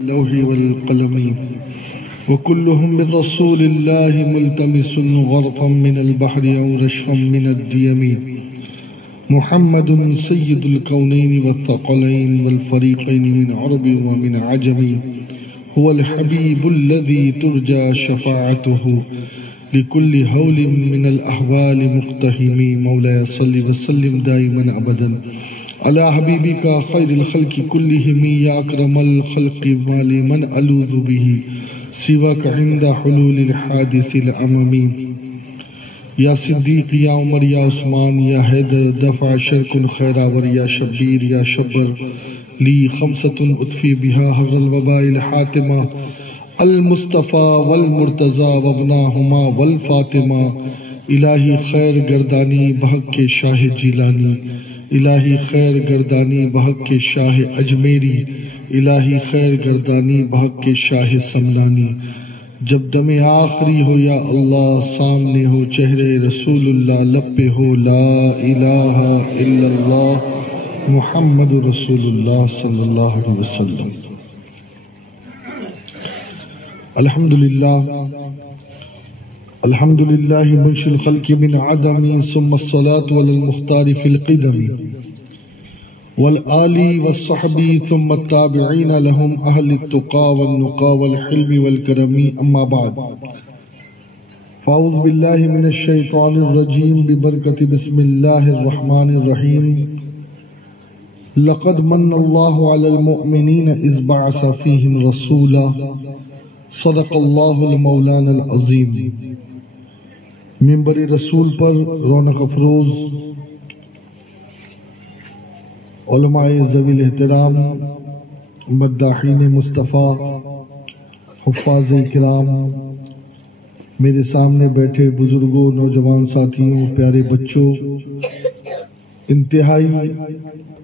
اللوح والقلم وكلهم من رسول الله ملتمس غرفا من البحر أو رشفا من الديم محمد سيد الكونين والثقلين والفريقين من عرب ومن عجم هو الحبيب الذي ترجى شفاعته لكل هول من الأحوال مقتحم مولاي صل وسلم دائما أبدا على حبيبك خير الخلق كلهم يا أكرم الخلق ما لمن ألوذ به سواك عند حلول الحادث الأمم يا صديق يا عمر يا عثمان يا حيدر دفع شرك الخيرور يا شبير يا شبر لي خمسة أطفي بها حر الوباء الحاتمة المصطفى والمرتضى وابناهما والفاطمة الہی خیر گردانی بحق کے شاہ جیلانی الہی خیر گردانی بحق کے شاہ اجمیری الہی خیر گردانی بحق کے شاہ سمنانی جب دم آخری ہو یا اللہ سامنے ہو چہرے رسول اللہ لب پہ ہو لا الہ الا اللہ محمد رسول اللہ صلی اللہ علیہ وسلم الحمد للہ منشی الخلق من عدم ثم الصلاة والمختار في القدم والآل والصحب ثم التابعين لهم أهل التقى والنقى والحلم والكرم أما بعد فأعوذ بالله من الشيطان الرجيم ببركة بسم الله الرحمن الرحيم لقد من الله على المؤمنين إذ بعث فيهم رسولا صدق الله المولانا العظيم منبر رسول پر رونق افروز علماء ذوی الاحترام مداحین مصطفیٰ حفاظ کرام میرے سامنے بیٹھے بزرگوں نوجوان ساتھیوں پیارے بچوں انتہائی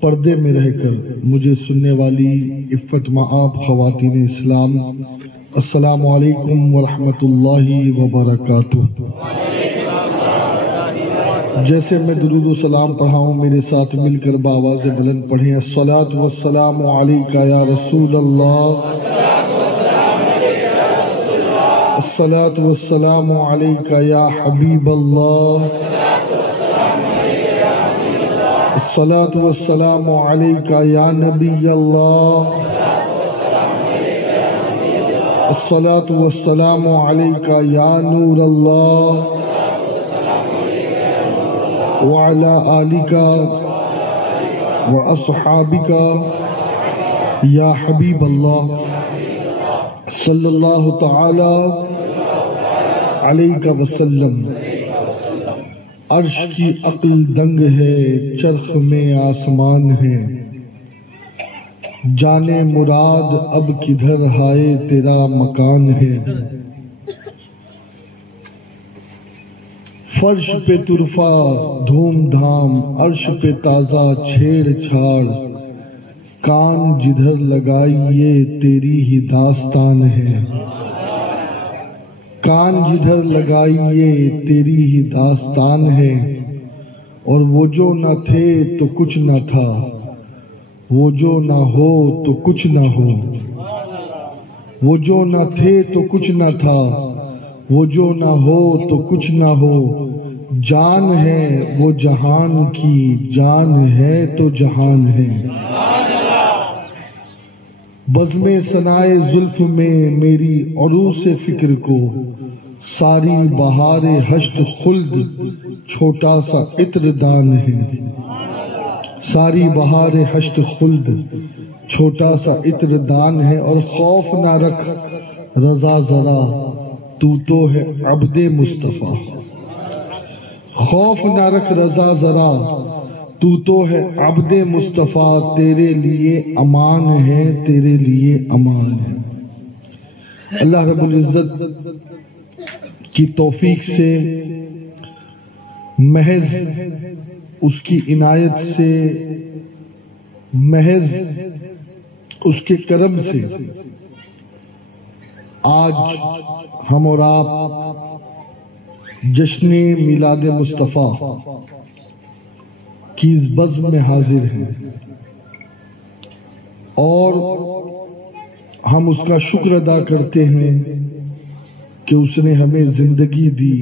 پردے میں رہ کر مجھے سننے والی عفت مآب خواتین اسلام السلام علیکم ورحمۃ اللہ وبرکاتہ جیسے میں درود و سلام پڑھاؤں میرے ساتھ مل کر بآواز بلند پڑھیں الصلاۃ والسلام علیکہ یا رسول اللہ الصلاۃ والسلام علیکہ یا حبیب اللہ الصلاۃ والسلام علیکہ یا نبی اللہ الصلاۃ والسلام علیکہ یا نور اللہ وعلى آلك وأصحابك يا حبيب الله صلى الله تعالى عليك وسلم عرش کی عقل دنگ ہے چرخ میں آسمان ہے جانے مراد اب کدھر ہائے تیرا مکان ہے فرش پہ طرفہ دھوم دھام عرش پہ تازہ چھیڑ چھاڑ کان جدھر لگائی یہ تیری ہی داستان ہے کان جدھر لگائی یہ تیری ہی داستان ہے اور وہ جو نہ تھے تو کچھ نہ تھا وہ جو نہ ہو تو کچھ نہ ہو وہ جو نہ تھے تو کچھ نہ تھا وہ جو نہ ہو تو کچھ نہ ہو جان ہے وہ جہان کی جان ہے تو جہان ہے بزم ثنائے زلف میں میری عروس فکر کو ساری بہار حشت خلد چھوٹا سا عطر دان ہے ساری بہار حشت خلد چھوٹا سا عطر دان ہے اور خوف نہ رکھ رضا ذرا تو ہے عبد مصطفیٰ خوف نہ رکھ رضا ذرا تو ہے عبد مصطفیٰ تیرے لیے امان ہے تیرے لیے امان ہے اللہ رب العزت کی توفیق سے محض اس کی عنایت سے محض اس کے کرم سے آج ہم اور آپ جشن میلاد مصطفیٰ کی اس بزم میں حاضر ہیں اور ہم اس کا شکر ادا کرتے ہیں کہ اس نے ہمیں زندگی دی،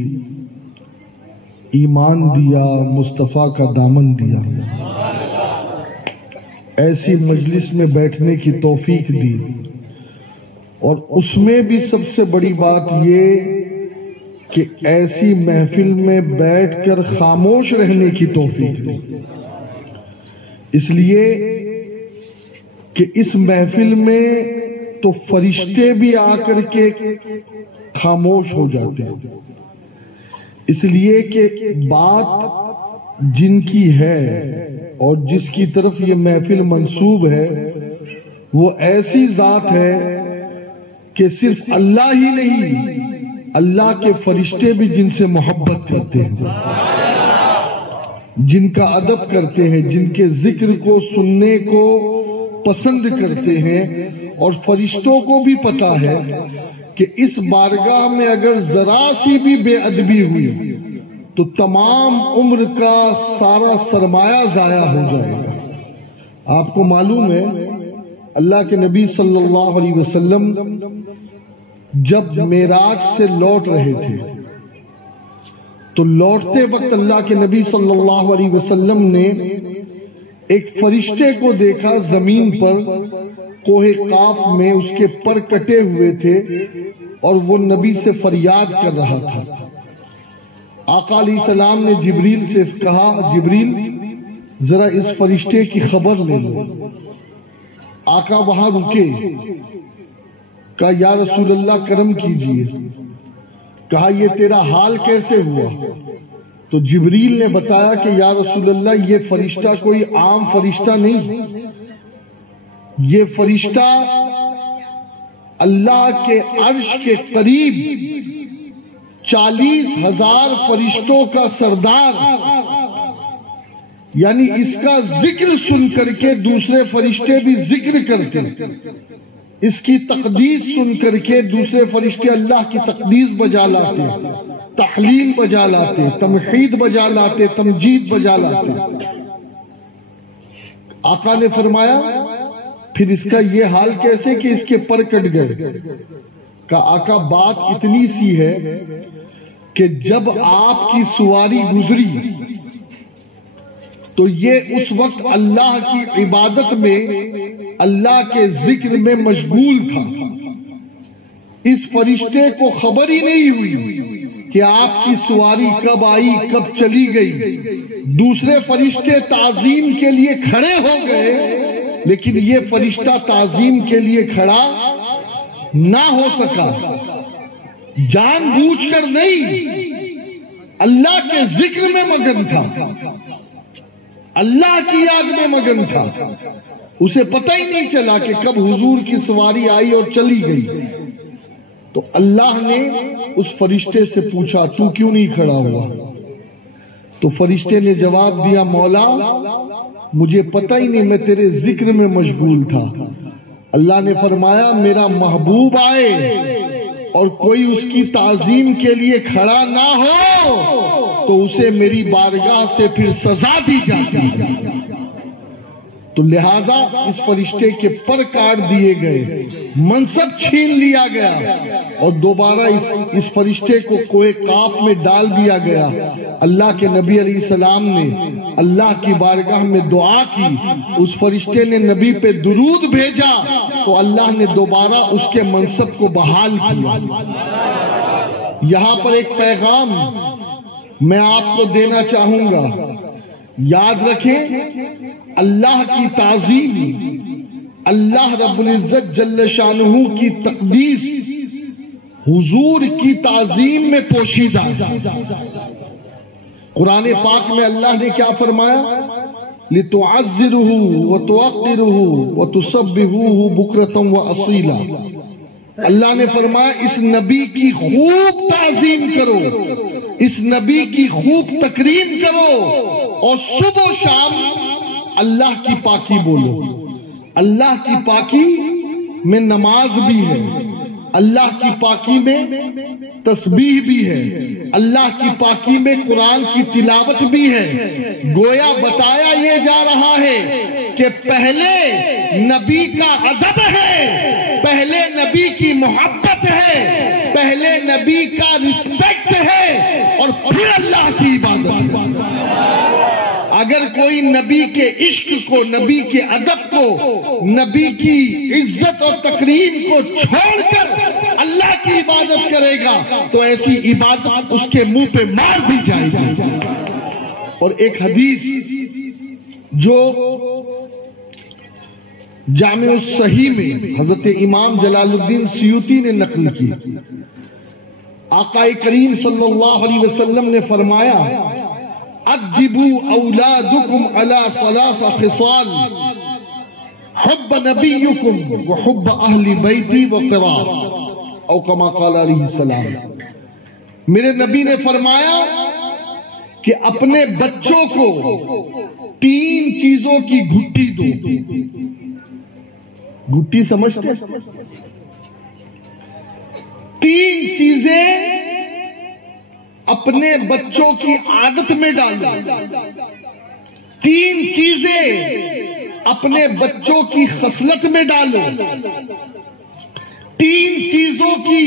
ایمان دیا، مصطفیٰ کا دامن دیا، ایسی مجلس میں بیٹھنے کی توفیق دی، اور اس میں بھی سب سے بڑی بات یہ کہ ایسی محفل میں بیٹھ کر خاموش رہنے کی توفیق دی، اس لیے کہ اس محفل میں تو فرشتے بھی آ کر کے خاموش ہو جاتے ہیں، اس لیے کہ بات جن کی ہے اور جس کی طرف یہ محفل منسوب ہے وہ ایسی ذات ہے کہ صرف اللہ ہی نہیں، اللہ کے فرشتے بھی جن سے محبت کرتے ہیں، جن کا ادب کرتے ہیں، جن کے ذکر کو سننے کو پسند کرتے ہیں، اور فرشتوں کو بھی پتا ہے کہ اس بارگاہ میں اگر ذرا سی بھی بے ادبی ہوئی تو تمام عمر کا سارا سرمایہ ضائع ہو جائے گا۔ آپ کو معلوم ہے اللہ کے نبی صلی اللہ علیہ وسلم جب معراج سے لوٹ رہے تھے تو لوٹتے وقت اللہ کے نبی صلی اللہ علیہ وسلم نے ایک فرشتے کو دیکھا زمین پر کوہ قاف میں، اس کے پر کٹے ہوئے تھے اور وہ نبی سے فریاد کر رہا تھا۔ آقا علیہ السلام نے جبریل سے کہا، جبریل ذرا اس فرشتے کی خبر لے لو۔ آقا وہاں رکے، کہا یا رسول اللہ کرم کیجئے۔ کہا یہ تیرا حال کیسے ہوا؟ تو جبریل نے بتایا کہ یا رسول اللہ یہ فرشتہ کوئی عام فرشتہ نہیں، یہ فرشتہ اللہ کے عرش کے قریب 40,000 فرشتوں کا سردار، یعنی اس کا ذکر سن کر کے دوسرے فرشتے بھی ذکر کرتے، اس کی تقدیس سن کر کے دوسرے فرشتے اللہ کی تقدیس بجا لاتے، تحلیل بجا لاتے، تمحید بجا لاتے، تمجید بجا لاتے۔ آقا نے فرمایا پھر اس کا یہ حال کیسے کہ اس کے پر کٹ گئے؟ کہ آقا بات اتنی سی ہے کہ جب آپ کی سواری گزری تو یہ اس وقت اللہ کی عبادت میں، اللہ کے ذکر میں مشغول تھا، اس فرشتے کو خبر ہی نہیں ہوئی کہ آپ کی سواری کب آئی کب چلی گئی۔ دوسرے فرشتے تعظیم کے لیے کھڑے ہو گئے لیکن یہ فرشتہ تعظیم کے لیے کھڑا نہ ہو سکا، جان بوجھ کر نہیں، اللہ کے ذکر میں مگن تھا، اللہ کی یاد میں مگن تھا، اسے پتہ ہی نہیں چلا کہ کب حضور کی سواری آئی اور چلی گئی۔ تو اللہ نے اس فرشتے سے پوچھا تو کیوں نہیں کھڑا ہوا؟ تو فرشتے نے جواب دیا مولا مجھے پتہ ہی نہیں، میں تیرے ذکر میں مشغول تھا۔ اللہ نے فرمایا میرا محبوب آئے اور کوئی اس کی تعظیم کے لیے کھڑا نہ ہو تو اسے میری بارگاہ سے پھر سزا دی جاتی ہے۔ تو لہٰذا اس فرشتے کے پر کاٹ دیے گئے، منصب چھین لیا گیا اور دوبارہ اس فرشتے کو کوہ قاف میں ڈال دیا گیا۔ اللہ کے نبی علیہ السلام نے اللہ کی بارگاہ میں دعا کی، اس فرشتے نے نبی پہ درود بھیجا تو اللہ نے دوبارہ اس کے منصب کو بحال کیا۔ یہاں پر ایک پیغام میں آپ کو دینا چاہوں گا، یاد رکھیں اللہ کی تعظیم، اللہ رب العزت جل شانہ کی تقدیس حضور کی تعظیم میں پوشیدہ ہے۔ قرآن پاک میں اللہ نے کیا فرمایا؟ لِتُعَزِّرُهُ وَتُوَقِّرُهُ وَتُسَبِّحُوهُ بُكْرَةً وَأَصِيلًا۔ اللہ نے فرمایا اس نبی کی خوب تعظیم کرو، اس نبی کی خوب تکریم کرو اور صبح و شام اللہ کی پاکی بولو۔ اللہ کی پاکی میں نماز بھی ہے، اللہ کی پاکی میں تسبیح بھی ہے، اللہ کی پاکی میں قرآن کی تلاوت بھی ہے۔ گویا بتایا یہ جا رہا ہے کہ پہلے نبی کا ادب ہے پہلے نبی کی محبت ہے، پہلے نبی کا رسپیکٹ ہے، اور پھر اللہ کی عبادت ہے۔ اگر کوئی نبی کے عشق کو، نبی کے ادب کو، نبی کی عزت اور تکریم کو چھوڑ کر اللہ کی عبادت کرے گا تو ایسی عبادت اس کے منہ پہ مار دی جائے گی۔ اور ایک حدیث جو جامع الصحیح میں حضرت امام جلال الدین سیوطی نے نقل کی، آقا کریم صلی اللہ علیہ وسلم نے فرمایا ادبوا اولادکم علی ثلاث خصال حب نبیکم وحب اہل بیتی وقراء او کما قال علیہ السلام۔ میرے نبی نے فرمایا کہ اپنے بچوں کو 3 چیزوں کی گھٹی دو۔ گھٹی سمجھتے؟ 3 چیزیں اپنے بچوں کی عادت میں ڈالو، 3 چیزیں اپنے بچوں کی خصلت میں ڈالو، 3 چیزوں کی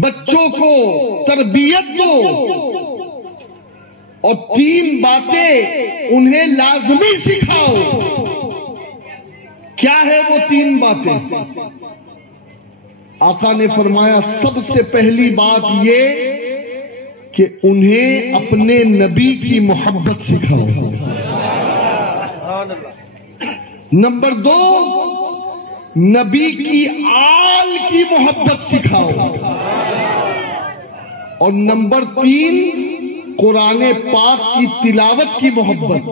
بچوں کو تربیت دو، اور 3 باتیں انہیں لازمی سکھاؤ۔ کیا ہے وہ 3 باتیں؟ آقا نے فرمایا سب سے پہلی بات یہ کہ انہیں اپنے نبی کی محبت سکھاؤ۔ نمبر 2، نبی کی آل کی محبت سکھاؤ، اور نمبر 3، قرآن پاک کی تلاوت کی محبت۔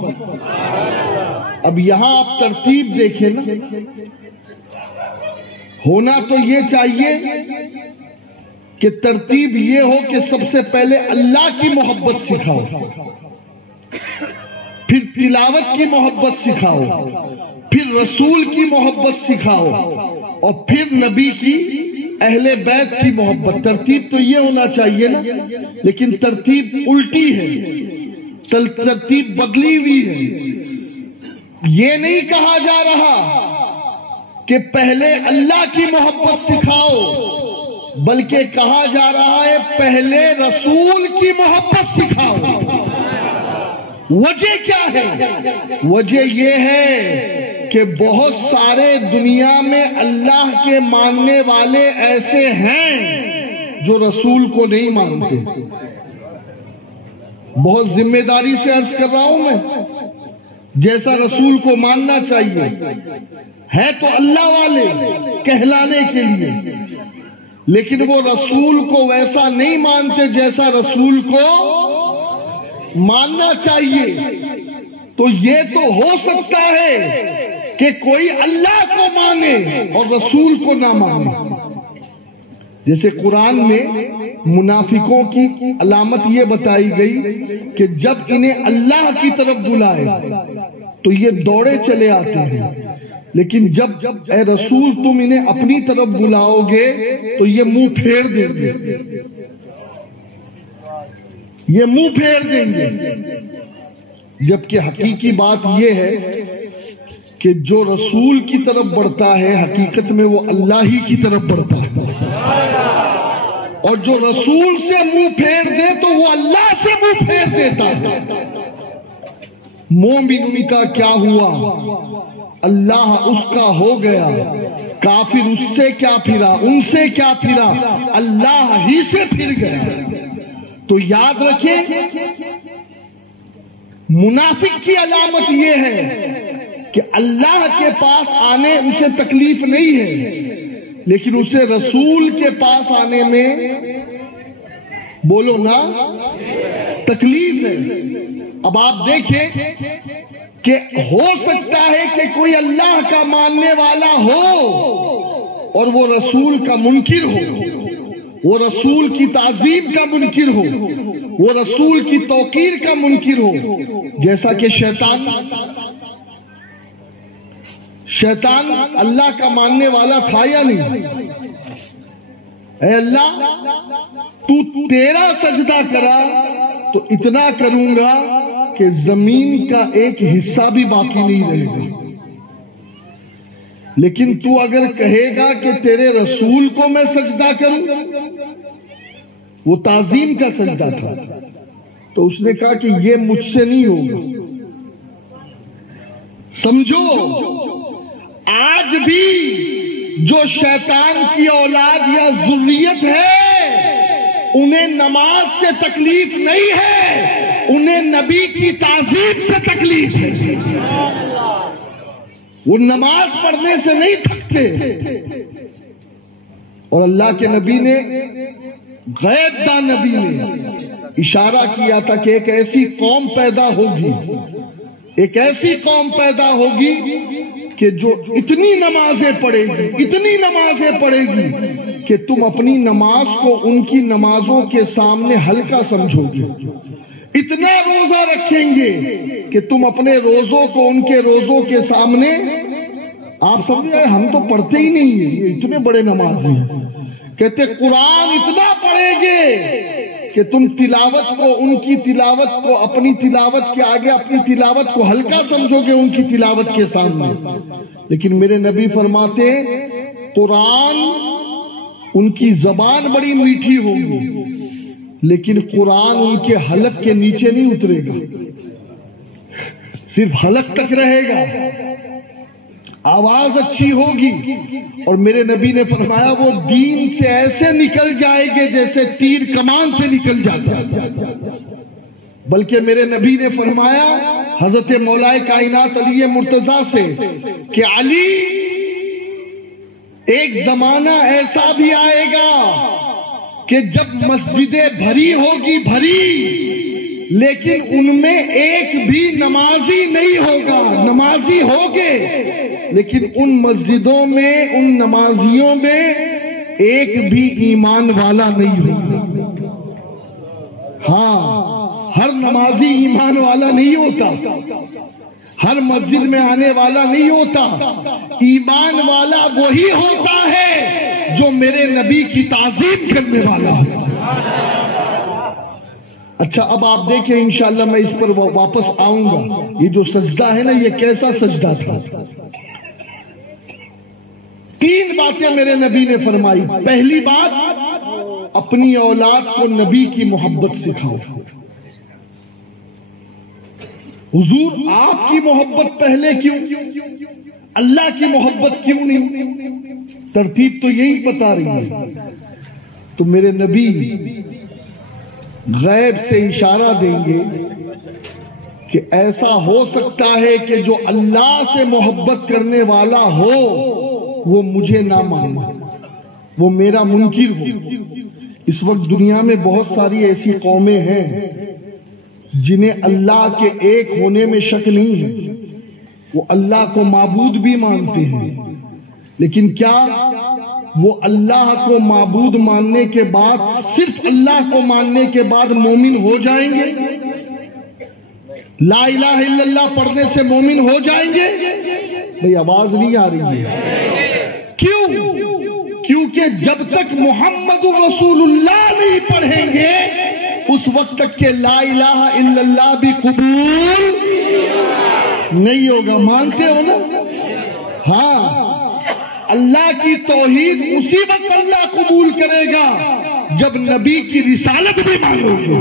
اب یہاں آپ ترتیب دیکھیں نا، ہونا تو یہ چاہیے کہ ترتیب یہ ہو کہ سب سے پہلے اللہ کی محبت سکھاؤ، پھر تلاوت کی محبت سکھاؤ، پھر رسول کی محبت سکھاؤ، اور پھر نبی کی اہل بیت کی محبت۔ ترتیب تو یہ ہونا چاہیے نا، لیکن ترتیب الٹی ہے، ترتیب بدلی ہوئی ہے۔ یہ نہیں کہا جا رہا کہ پہلے اللہ کی محبت سکھاؤ، بلکہ کہا جا رہا ہے پہلے رسول کی محبت سکھاؤ۔ وجہ کیا ہے؟ وجہ یہ ہے کہ بہت سارے دنیا میں اللہ کے ماننے والے ایسے ہیں جو رسول کو نہیں مانتے۔ بہت ذمہ داری سے عرض کر رہا ہوں میں، جیسا رسول کو ماننا چاہیے ہے تو اللہ والے کہلانے کے لیے، لیکن وہ رسول کو ویسا نہیں مانتے جیسا رسول کو ماننا چاہیے۔ تو یہ تو ہو سکتا ہے کہ کوئی اللہ کو مانے اور رسول کو نہ مانے۔ جیسے قرآن میں منافقوں کی علامت یہ بتائی گئی کہ جب انہیں اللہ کی طرف بلائے تو یہ دوڑے چلے آتے ہیں، لیکن جب اے رسول تم انہیں اپنی طرف بلاؤ گے تو یہ منہ پھیر دیں گے، یہ منہ پھیر دیں گے۔ جبکہ حقیقی بات یہ ہے کہ جو رسول کی طرف بڑھتا ہے حقیقت میں وہ اللہ ہی کی طرف بڑھتا ہے، اور جو رسول سے منہ پھیر دے تو وہ اللہ سے منہ پھیر دیتا ہے۔ مومن کا کیا ہوا؟ اللہ اس کا ہو گیا، کافر اس سے کیا پھرا، ان سے کیا پھرا، اللہ ہی سے پھر گیا۔ تو یاد رکھیں منافق کی علامت یہ ہے کہ اللہ کے پاس آنے اسے تکلیف نہیں ہے، لیکن اسے رسول کے پاس آنے میں بولو نا تکلیف ہے۔ اب آپ دیکھیں کہ ہو سکتا ہے کہ کوئی اللہ کا ماننے والا ہو اور وہ رسول کا منکر ہو، وہ رسول کی تعظیم کا منکر ہو، وہ رسول کی توقیر کا منکر ہو، جیسا کہ شیطان اللہ کا ماننے والا تھا یا نہیں؟ اے اللہ تو تیرا سجدہ کرا تو اتنا کروں گا کہ زمین کا ایک حصہ بھی باقی نہیں رہے گا۔ لیکن تو اگر کہے گا کہ تیرے رسول کو میں سجدہ کروں، وہ تعظیم کا سجدہ تھا، تو اس نے کہا کہ یہ مجھ سے نہیں ہوگا۔ سمجھو، آج بھی جو شیطان کی اولاد یا ذریت ہے، انہیں نماز سے تکلیف نہیں ہے، انہیں نبی کی تعظیم سے تکلیف ہے۔ وہ نماز پڑھنے سے نہیں تھکتے۔ اور اللہ کے نبی نے، غیب دان نبی نے اشارہ کیا تھا کہ ایک ایسی قوم پیدا ہوگی، ایک ایسی قوم پیدا ہوگی کہ جو اتنی نمازیں پڑھے گی، اتنی نمازیں پڑھے گی کہ تم اپنی نماز کو ان کی نمازوں کے سامنے ہلکا سمجھو گے۔ اتنا روزہ رکھیں گے کہ تم اپنے روزوں کو ان کے روزوں کے سامنے، آپ سمجھے ہم تو پڑھتے ہی نہیں ہیں، یہ اتنے بڑے نمازی ہیں، کہتے قرآن اتنا پڑھیں گے کہ تم تلاوت کو، ان کی تلاوت کو، اپنی تلاوت کے آگے اپنی تلاوت کو ہلکا سمجھو گے ان کی تلاوت کے سامنے۔ لیکن میرے نبی فرماتے قرآن، ان کی زبان بڑی میٹھی ہوگی لیکن قرآن ان کے حلق کے نیچے نہیں اترے گا، صرف حلق تک رہے گا، آواز اچھی ہوگی۔ اور میرے نبی نے فرمایا وہ دین سے ایسے نکل جائے گے جیسے تیر کمان سے نکل جاتا ہے۔ بلکہ میرے نبی نے فرمایا حضرت مولا کائنات علی مرتضیٰ سے کہ علی، ایک زمانہ ایسا بھی آئے گا کہ جب مسجدیں بھری ہوگی، بھری، لیکن ان میں ایک بھی نمازی نہیں ہوگا، نمازی ہوگے لیکن ان مسجدوں میں، ان نمازیوں میں ایک بھی ایمان والا نہیں ہوگا۔ ہاں، ہر نمازی ایمان والا نہیں ہوتا، ہر مسجد میں آنے والا نہیں ہوتا، ایمان والا وہی ہوتا ہے جو میرے نبی کی تعظیم کرنے والا ہوتا ہے۔ اچھا، اب آپ دیکھیں انشاءاللہ میں اس پر واپس آؤں گا۔ یہ جو سجدہ ہے نا، یہ کیسا سجدہ تھا؟ 3 باتیں میرے نبی نے فرمائی۔ پہلی بات، اپنی اولاد کو نبی کی محبت سکھاؤ۔ حضور آپ کی محبت پہلے کیوں، اللہ کی محبت کیوں نہیں؟ ترتیب تو یہی بتا رہی ہے۔ تو میرے نبی غیب سے اشارہ دیں گے کہ ایسا ہو سکتا ہے کہ جو اللہ سے محبت کرنے والا ہو وہ مجھے نہ مانے، وہ میرا منکر ہو۔ اس وقت دنیا میں بہت ساری ایسی قومیں ہیں جنہیں اللہ کے ایک ہونے میں شک نہیں ہے، وہ اللہ کو معبود بھی مانتے ہیں، لیکن کیا وہ اللہ کو معبود ماننے کے بعد، صرف اللہ کو ماننے کے بعد مومن ہو جائیں گے؟ لا الہ الا اللہ پڑھنے سے مومن ہو جائیں گے؟ بھئی آواز نہیں آ رہی ہے۔ کیوں؟ کیونکہ جب تک محمد رسول اللہ نہیں پڑھیں گے اس وقت تک کہ لا الہ الا اللہ بھی قبول نہیں ہوگا۔ مانتے ہو نا؟ ہاں، اللہ کی توحید اسی وقت اللہ قبول کرے گا جب نبی کی رسالت بھی مانو گے۔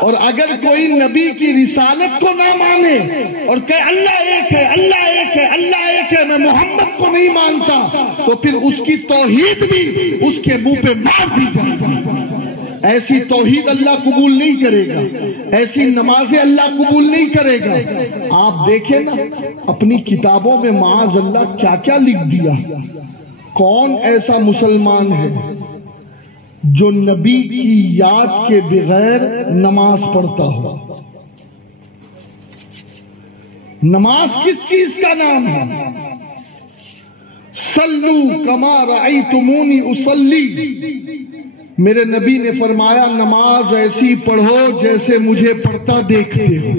اور اگر کوئی نبی کی رسالت کو نہ مانے اور کہ اللہ ایک ہے، اللہ ایک ہے، اللہ ایک ہے، میں محمد کو نہیں مانتا، تو پھر اس کی توحید بھی اس کے منہ پہ مار دی جائے گی۔ ایسی توحید اللہ قبول نہیں کرے گا، ایسی نمازیں اللہ قبول نہیں کرے گا۔ آپ دیکھیں نا اپنی کتابوں میں معاذ اللہ کیا کیا لکھ دیا۔ کون ایسا مسلمان ہے جو نبی کی یاد کے بغیر نماز پڑھتا ہو؟ نماز کس چیز کا نام ہے؟ صلو کما رأیتمونی اصلی۔ میرے نبی نے فرمایا نماز ایسی پڑھو جیسے مجھے پڑھتا دیکھتے ہو،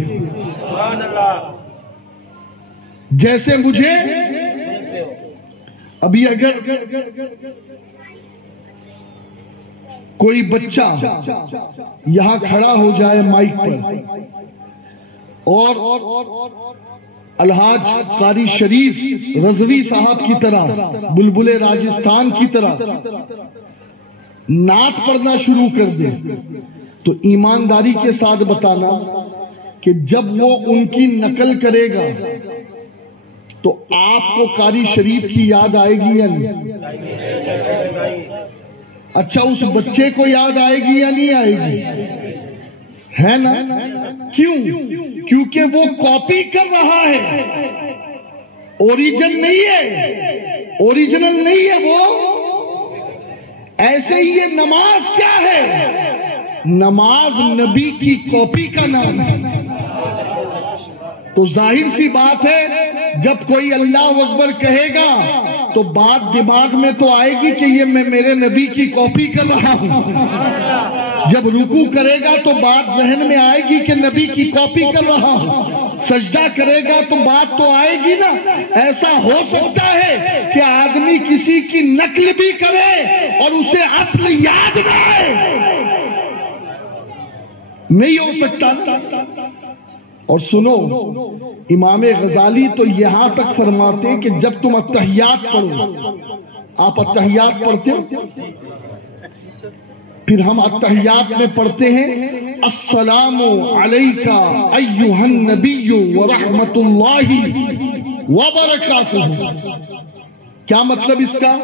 جیسے مجھے۔ ابھی اگر کوئی بچہ یہاں کھڑا ہو جائے مائک پر اور الحاج قاری شریف رضوی صاحب کی طرح، بلبل راجستھان کی طرح نعت پڑھنا شروع کر دے تو ایمانداری کے ساتھ بتانا کہ جب وہ ان کی نقل کرے گا تو آپ کو قاری شریف کی یاد آئے گی یا نہیں؟ اچھا، اس بچے کو یاد آئے گی یا نہیں آئے گی؟ ہے نا؟ کیوں؟ کیونکہ وہ کاپی کر رہا ہے، اوریجن نہیں ہے، اوریجنل نہیں ہے وہ۔ ایسے ہی یہ نماز کیا ہے؟ نماز نبی کی کاپی کا نام ہے۔ تو ظاہر سی بات ہے جب کوئی اللہ اکبر کہے گا تو بات دماغ میں تو آئے گی کہ یہ میں میرے نبی کی کاپی کر رہا ہوں۔ جب رکوع کرے گا تو بات ذہن میں آئے گی کہ نبی کی کاپی کر رہا ہوں۔ سجدہ کرے گا تو بات تو آئے گی نا۔ ایسا ہو سکتا ہے کہ آدمی کسی کی نقل بھی کرے اور اسے اصل یاد نہ آئے؟ نہیں ہو سکتا نا۔ اور سنو، امام غزالی تو یہاں تک فرماتے ہیں کہ جب تم اتحیات پڑھو، آپ اتحیات پڑھتے ہو، پھر ہم اتحیات میں پڑھتے ہیں السلام علیکہ ایھا النبی ورحمۃ اللہ وبرکاتہ۔ کیا مطلب اس کا؟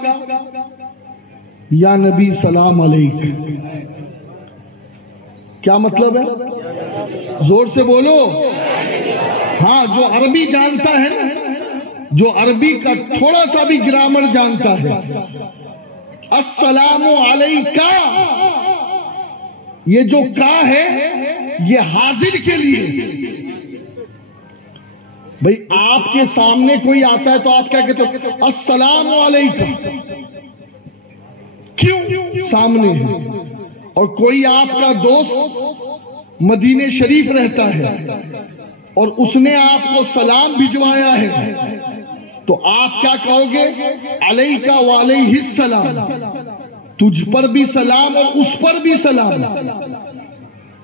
یا نبی سلام علیک۔ کیا مطلب ہے؟ زور سے بولو۔ ہاں، جو عربی جانتا ہے نا، جو عربی کا تھوڑا سا بھی گرامر جانتا ہے، السلام علیکہ، یہ جو کا ہے یہ حاضر کے لیے۔ بھئی آپ کے سامنے کوئی آتا ہے تو آپ کیا کہتے ہو؟ السلام علیکہ۔ کیوں؟ سامنے ہے۔ اور کوئی آپ کا دوست مدینہ شریف رہتا ہے اور اس نے آپ کو سلام بھجوایا ہے تو آپ کیا کہو گے؟ علیکہ وعلیہ السلام۔ تجھ پر بھی سلام اور اس پر بھی سلام۔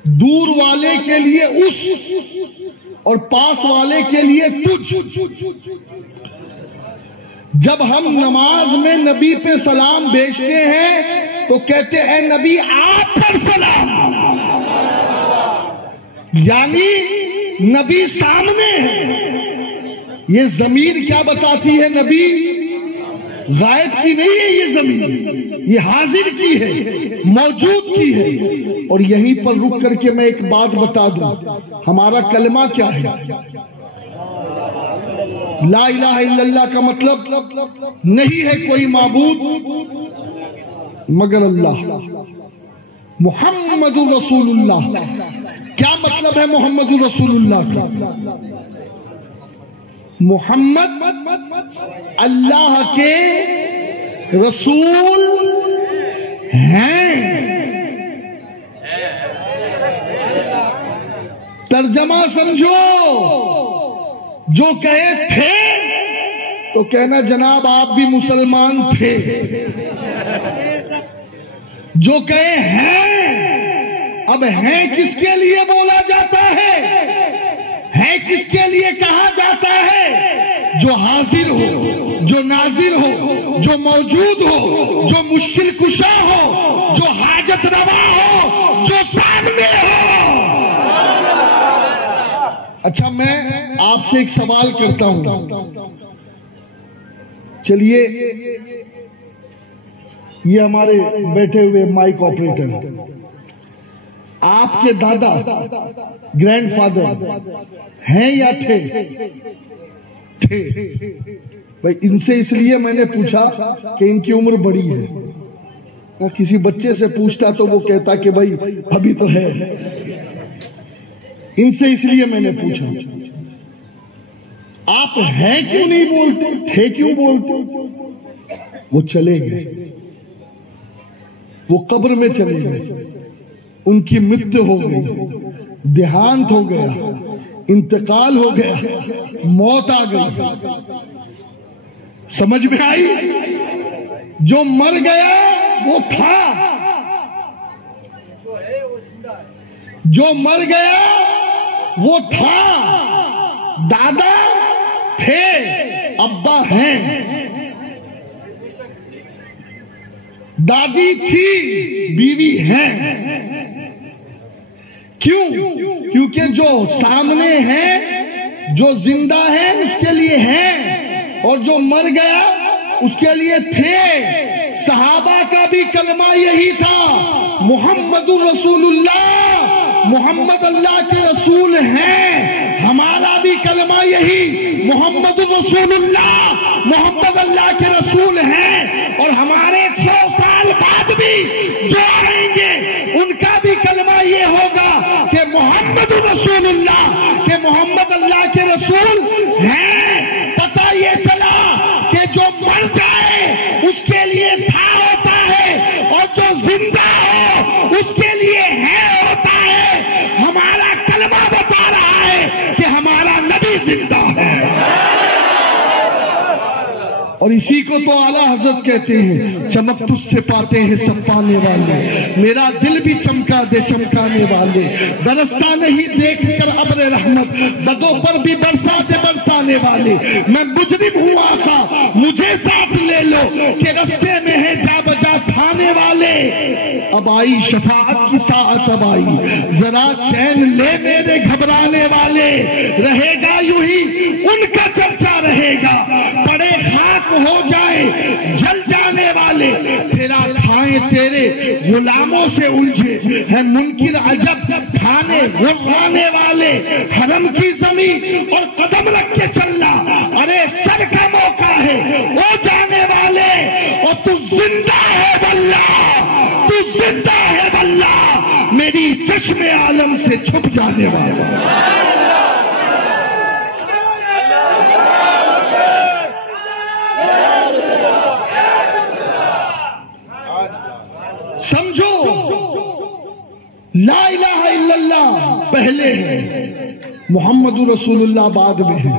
دور والے کے لیے اس اور پاس والے کے لیے تجھ۔ جب ہم نماز میں نبی پہ سلام بھیجتے ہیں تو کہتے ہیں نبی آپ پر سلام، یعنی نبی سامنے ہے۔ یہ ضمیر کیا بتاتی ہے؟ نبی غائب کی نہیں ہے، یہ ضمیر یہ حاضر کی ہے، موجود کی ہے۔ اور یہیں پر رک کر کے میں ایک بات بتا دوں، ہمارا کلمہ کیا ہے؟ لا الہ الا اللہ کا مطلب نہیں ہے کوئی معبود مگر اللہ، محمد رسول اللہ۔ کیا مطلب ہے محمد رسول اللہ کا؟ محمد اللہ کے رسول ہیں۔ ترجمہ سمجھو، جو کہے تھے تو کہنا جناب آپ بھی مسلمان تھے، جو کہے ہیں، اب ہیں کس کے لیے بولا جاتا ہے کس کے لیے کہا جاتا ہے؟ جو حاضر ہو، جو ناظر ہو، جو موجود ہو، جو مشکل کشا ہو، جو حاجت روا ہو، جو سامنے ہو۔ اچھا، میں آپ سے ایک سوال کرتا ہوں، چلیے یہ ہمارے بیٹھے ہوئے مائک آپریٹر، آپ کے دادا گرینڈ فادر ہیں یا تھے؟ بھائی ان سے اس لیے میں نے پوچھا کہ ان کی عمر بڑی ہے، کسی بچے سے پوچھتا تو وہ کہتا کہ بھائی ابھی تو ہے۔ ان سے اس لیے میں نے پوچھا آپ ہیں کیوں نہیں بولتے، تھے کیوں بولتے؟ وہ چلے گئے، وہ قبر میں چلے گئے، ان کی مت ہو گئی، دیہانت ہو گیا، انتقال ہو گیا، موت آ گئی۔ سمجھ میں آئی؟ جو مر گیا وہ تھا، جو مر گیا وہ تھا۔ دادا تھے، ابا ہیں، دادی تھی، بیوی ہیں۔ کیوں؟ کیونکہ جو سامنے ہے، جو زندہ ہے اس کے لیے ہیں، اور جو مر گیا اس کے لیے تھے۔ صحابہ کا بھی کلمہ یہی تھا، محمد رسول اللہ، محمد اللہ کے رسول ہیں۔ ہمارا بھی کلمہ یہی، محمد رسول اللہ، محمد اللہ کے رسول ہیں۔ اور ہمارے 100 سال بعد بھی جو آئیں گے ان کا بھی کلمہ یہ ہوگا کہ محمد رسول اللہ، کہ محمد اللہ کے رسول ہیں۔ پتہ یہ چلا کہ جو مر جائے اس کے لیے تھا ہوتا ہے، اور جو زندہ ہو اس کے لیے ہے ہوتا ہے۔ ہمارا کلمہ بتا رہا ہے کہ ہمارا نبی زندہ ہے، اور اسی کو تو اعلیٰ حضرت کہتے ہیں، چمک تجھ سے پاتے ہیں سب پانے والے، میرا دل بھی چمکا دے چمکانے والے، برستا نہیں دیکھ کر ابر رحمت، بدوں پر بھی برسا دے برسانے والے۔ میں مجرم ہوں آقا مجھے ساتھ لے لو، کہ رستے میں ہے جا بجا کھانے والے۔ اب آئی شفاعت کی ساعت، اب آئی ذرا چین لے میرے گھبرانے والے۔ رہے گا یوں ہی ان کا چرچا رہے گا، پڑے خاک ہو جائے جل جانے والے۔ تیرا کھائیں تیرے غلاموں سے الجھے ہیں منکر عجب کھانے غرانے والے۔ حرم کی زمین اور قدم رکھ کے چلنا، ارے سر کا موقع ہے وہ جانے والے۔ اور تو زندہ ہے واللہ، تو زندہ ہے واللہ، میری چشم عالم سے چھپ جانے والا۔ سمجھو لا الہ الا اللہ پہلے ہے، محمد رسول اللہ بعد میں ہے،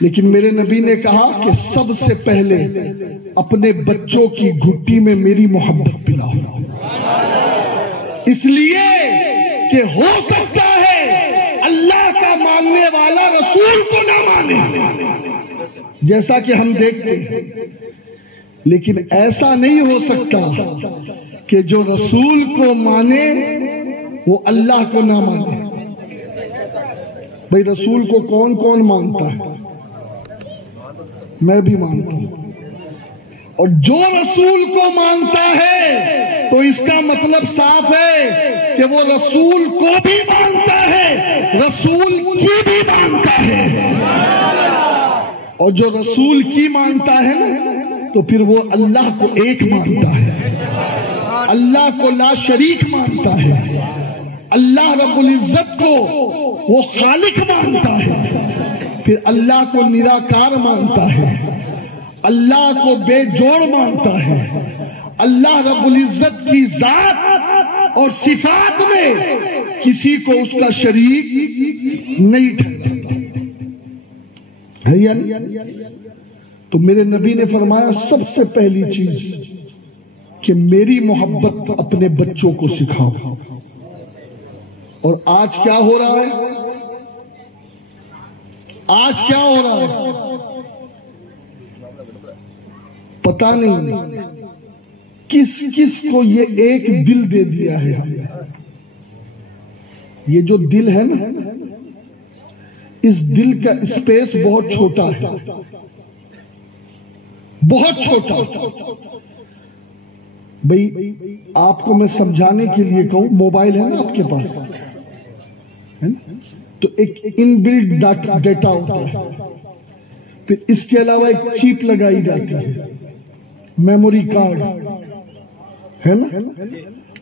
لیکن میرے نبی نے کہا کہ سب سے پہلے اپنے بچوں کی گھٹی میں میری محبت پلاؤ، اس لیے کہ ہو سکتا ہے اللہ کا ماننے والا رسول کو نہ مانے، جیسا کہ ہم دیکھتے ہیں، لیکن ایسا نہیں ہو سکتا کہ جو رسول کو مانے وہ اللہ کو نہ مانے۔ بھئی رسول کو کون کون مانتا ہے؟ میں بھی مانتا ہوں، اور جو رسول کو مانتا ہے تو اس کا مطلب صاف ہے کہ وہ رسول کو بھی مانتا ہے، رسول کی بھی مانتا ہے۔ اور جو رسول کی مانتا ہے نا تو پھر وہ اللہ کو ایک مانتا ہے، اللہ کو لا شریک مانتا ہے، اللہ رب العزت کو وہ خالق مانتا ہے، پھر اللہ کو نراکار مانتا ہے، اللہ کو بے جوڑ مانتا ہے، اللہ رب العزت کی ذات اور صفات میں کسی کو اس کا شریک نہیں ٹھہراتا ہے یا نہیں؟ تو میرے نبی نے فرمایا سب سے پہلی چیز کہ میری محبت اپنے بچوں کو سکھاؤ۔ اور آج کیا ہو رہا ہے؟ آج کیا ہو رہا ہے؟ پتہ نہیں کس کس کو یہ ایک دل دے دیا ہے۔ یہ جو دل ہے نا، اس دل کا اسپیس بہت چھوٹا ہے، بہت چھوٹا۔ بھئی آپ کو میں سمجھانے کے لیے کہوں، موبائل ہے نا آپ کے پاس، تو ایک ان بلٹ ڈیٹا ہوتا ہے، پھر اس کے علاوہ ایک چیپ لگائی جاتی ہے، میموری کارڈ ہے نا۔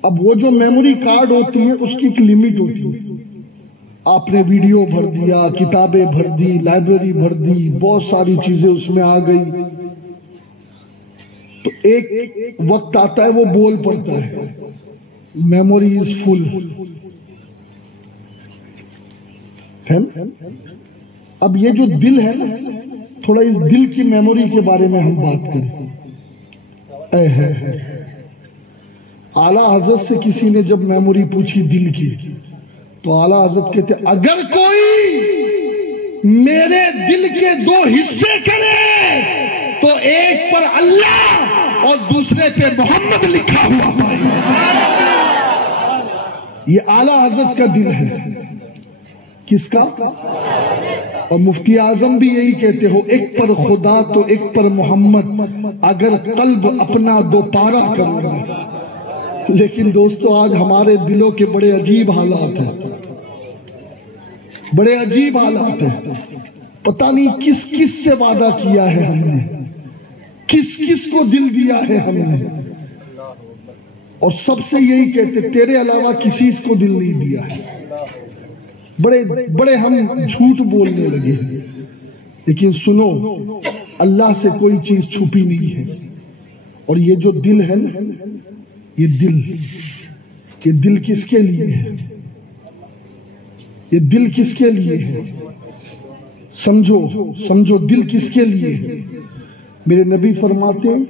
اب وہ جو میموری کارڈ ہوتی ہے اس کی ایک لیمٹ ہوتی ہے، آپ نے ویڈیو بھر دیا، کتابیں بھر دی، لائبریری بھر دی، بہت ساری چیزیں اس میں آ گئی، تو ایک وقت آتا ہے وہ بول پڑتا ہے میموری از فل، اب یہ جو دل ہے نا، تھوڑا اس دل کی میموری کے بارے میں ہم بات کریں۔ اعلیٰ حضرت سے کسی نے جب میموری پوچھی دل کی، تو اعلیٰ حضرت کہتے اگر کوئی میرے دل کے دو حصے کرے تو ایک پر اللہ اور دوسرے پہ محمد لکھا ہوا ہے. یہ اعلیٰ حضرت کا دل ہے. کس کا؟ اور مفتی اعظم بھی یہی کہتے ہو، ایک پر خدا تو ایک پر محمد، اگر قلب اپنا دو پارا کروں گا. لیکن دوستو آج ہمارے دلوں کے بڑے عجیب حالات ہیں، بڑے عجیب حالات ہیں. پتہ نہیں کس کس سے وعدہ کیا ہے ہم نے، کس کس کو دل دیا ہے ہم نے، اور سب سے یہی کہتے تیرے علاوہ کسی کو دل نہیں دیا ہے. بڑے ہم جھوٹ بولنے لگے. لیکن سنو، اللہ سے کوئی چیز چھپی نہیں ہے. اور یہ جو دل ہے نا، یہ دل کس کے لیے ہے؟ یہ دل کس کے لیے ہے؟ سمجھو دل کس کے لیے ہے. میرے نبی فرماتے ہیں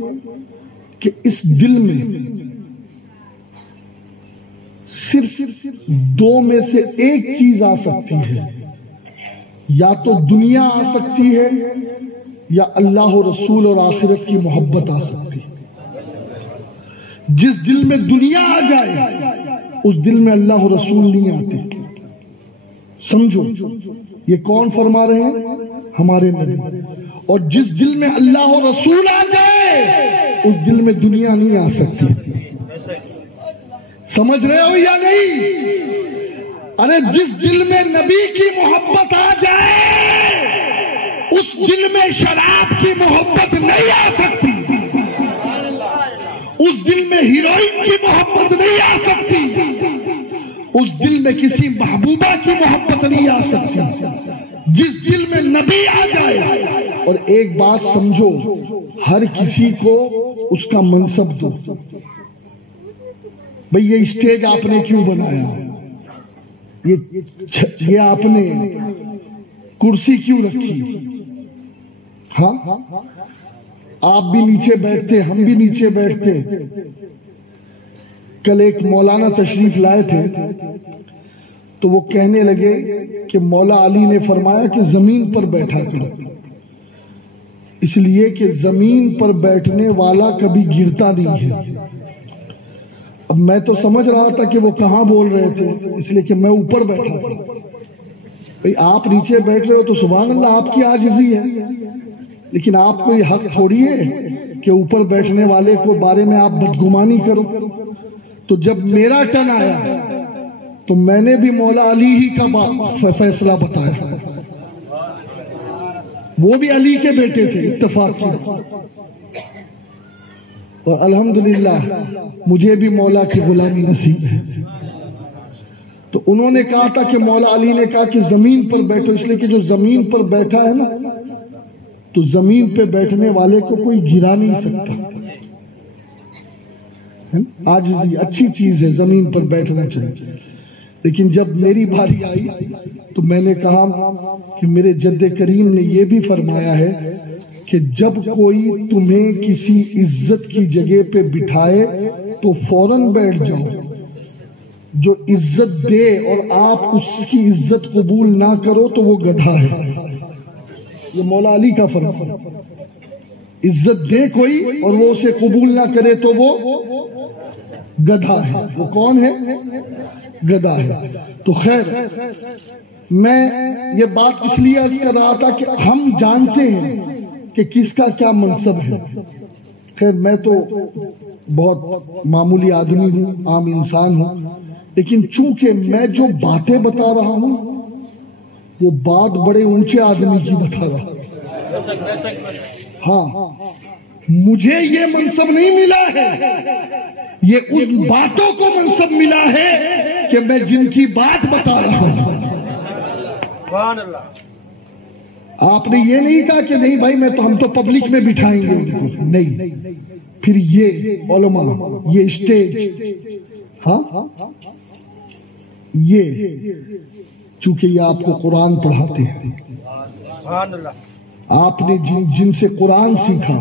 کہ اس دل میں صرف دو میں سے ایک چیز آ سکتی ہے، یا تو دنیا آ سکتی ہے یا اللہ و رسول اور آخرت کی محبت آ سکتی ہے. جس دل میں دنیا آ جائے اس دل میں اللہ و رسول نہیں آتے. سمجھو یہ کون فرما رہے ہیں؟ ہمارے نبی. اور جس دل میں اللہ و رسول آ جائے اس دل میں دنیا نہیں آ سکتی. سمجھ رہے ہو یا نہیں؟ ارے جس دل میں نبی کی محبت آ جائے اس دل میں شراب کی محبت نہیں آ سکتی، اس دل میں ہیروئن کی محبت نہیں آ سکتی، اس دل میں کسی محبوبہ کی محبت نہیں آ سکتی. جس دل میں نبی آ جائے. اور ایک بات سمجھو، ہر کسی کو اس کا منصب دو. بھئی یہ اسٹیج آپ نے کیوں بنایا؟ یہ آپ نے کرسی کیوں رکھی؟ ہاں آپ بھی نیچے بیٹھتے، ہم بھی نیچے بیٹھتے. کل ایک مولانا تشریف لائے تھے تو وہ کہنے لگے کہ مولا علی نے فرمایا کہ زمین پر بیٹھا کرو، اس لیے کہ زمین پر بیٹھنے والا کبھی گرتا نہیں ہے. اب میں تو سمجھ رہا تھا کہ وہ کہاں بول رہے تھے، اس لیے کہ میں اوپر بیٹھا تھا. بھئی آپ نیچے بیٹھ رہے ہو تو سبحان اللہ آپ کی عاجزی ہے، لیکن آپ کو یہ حق تھوڑی ہے کہ اوپر بیٹھنے والے کو بارے میں آپ بدگمانی کرو. تو جب میرا ٹرن آیا تو میں نے بھی مولا علی ہی کا فیصلہ بتایا. وہ بھی علی کے بیٹے تھے اتفاق کی، اور الحمدللہ مجھے بھی مولا کی غلامی نصیب ہے. تو انہوں نے کہا تھا کہ مولا علی نے کہا کہ زمین پر بیٹھو، اس لیے کہ جو زمین پر بیٹھا ہے نا تو زمین پہ بیٹھنے والے کو کوئی گرا نہیں سکتا. عاجزی اچھی چیز ہے، زمین پر بیٹھنا چاہیے. لیکن جب میری باری آئی تو میں نے کہا کہ میرے جد کریم نے یہ بھی فرمایا ہے کہ جب کوئی تمہیں کسی عزت کی جگہ پہ بٹھائے تو فوراً بیٹھ جاؤ. جو عزت دے اور آپ اس کی عزت قبول نہ کرو تو وہ گدھا ہے. یہ مولا علی کا فرمان. عزت دے کوئی اور وہ اسے قبول نہ کرے تو وہ گدھا ہے. وہ کون ہے؟ گدھا ہے. تو خیر میں یہ بات اس لیے عرض کر رہا تھا کہ ہم جانتے ہیں کہ کس کا کیا منصب ہے. خیر میں تو بہت معمولی آدمی ہوں، عام انسان ہوں، لیکن چونکہ میں جو باتیں بتا رہا ہوں وہ بات بڑے اونچے آدمی کی بتا رہا ہوں. ہاں مجھے یہ منصب نہیں ملا ہے، یہ ان باتوں کو منصب ملا ہے کہ میں جن کی بات بتا رہا ہوں. آپ نے یہ نہیں کہا کہ نہیں بھائی ہم تو پبلک میں بٹھائیں گے ان کو، نہیں. پھر یہ علماء، یہ اسٹیج، ہاں یہ چونکہ یہ آپ کو قرآن پڑھاتے ہیں، آپ نے جن سے قرآن سیکھا،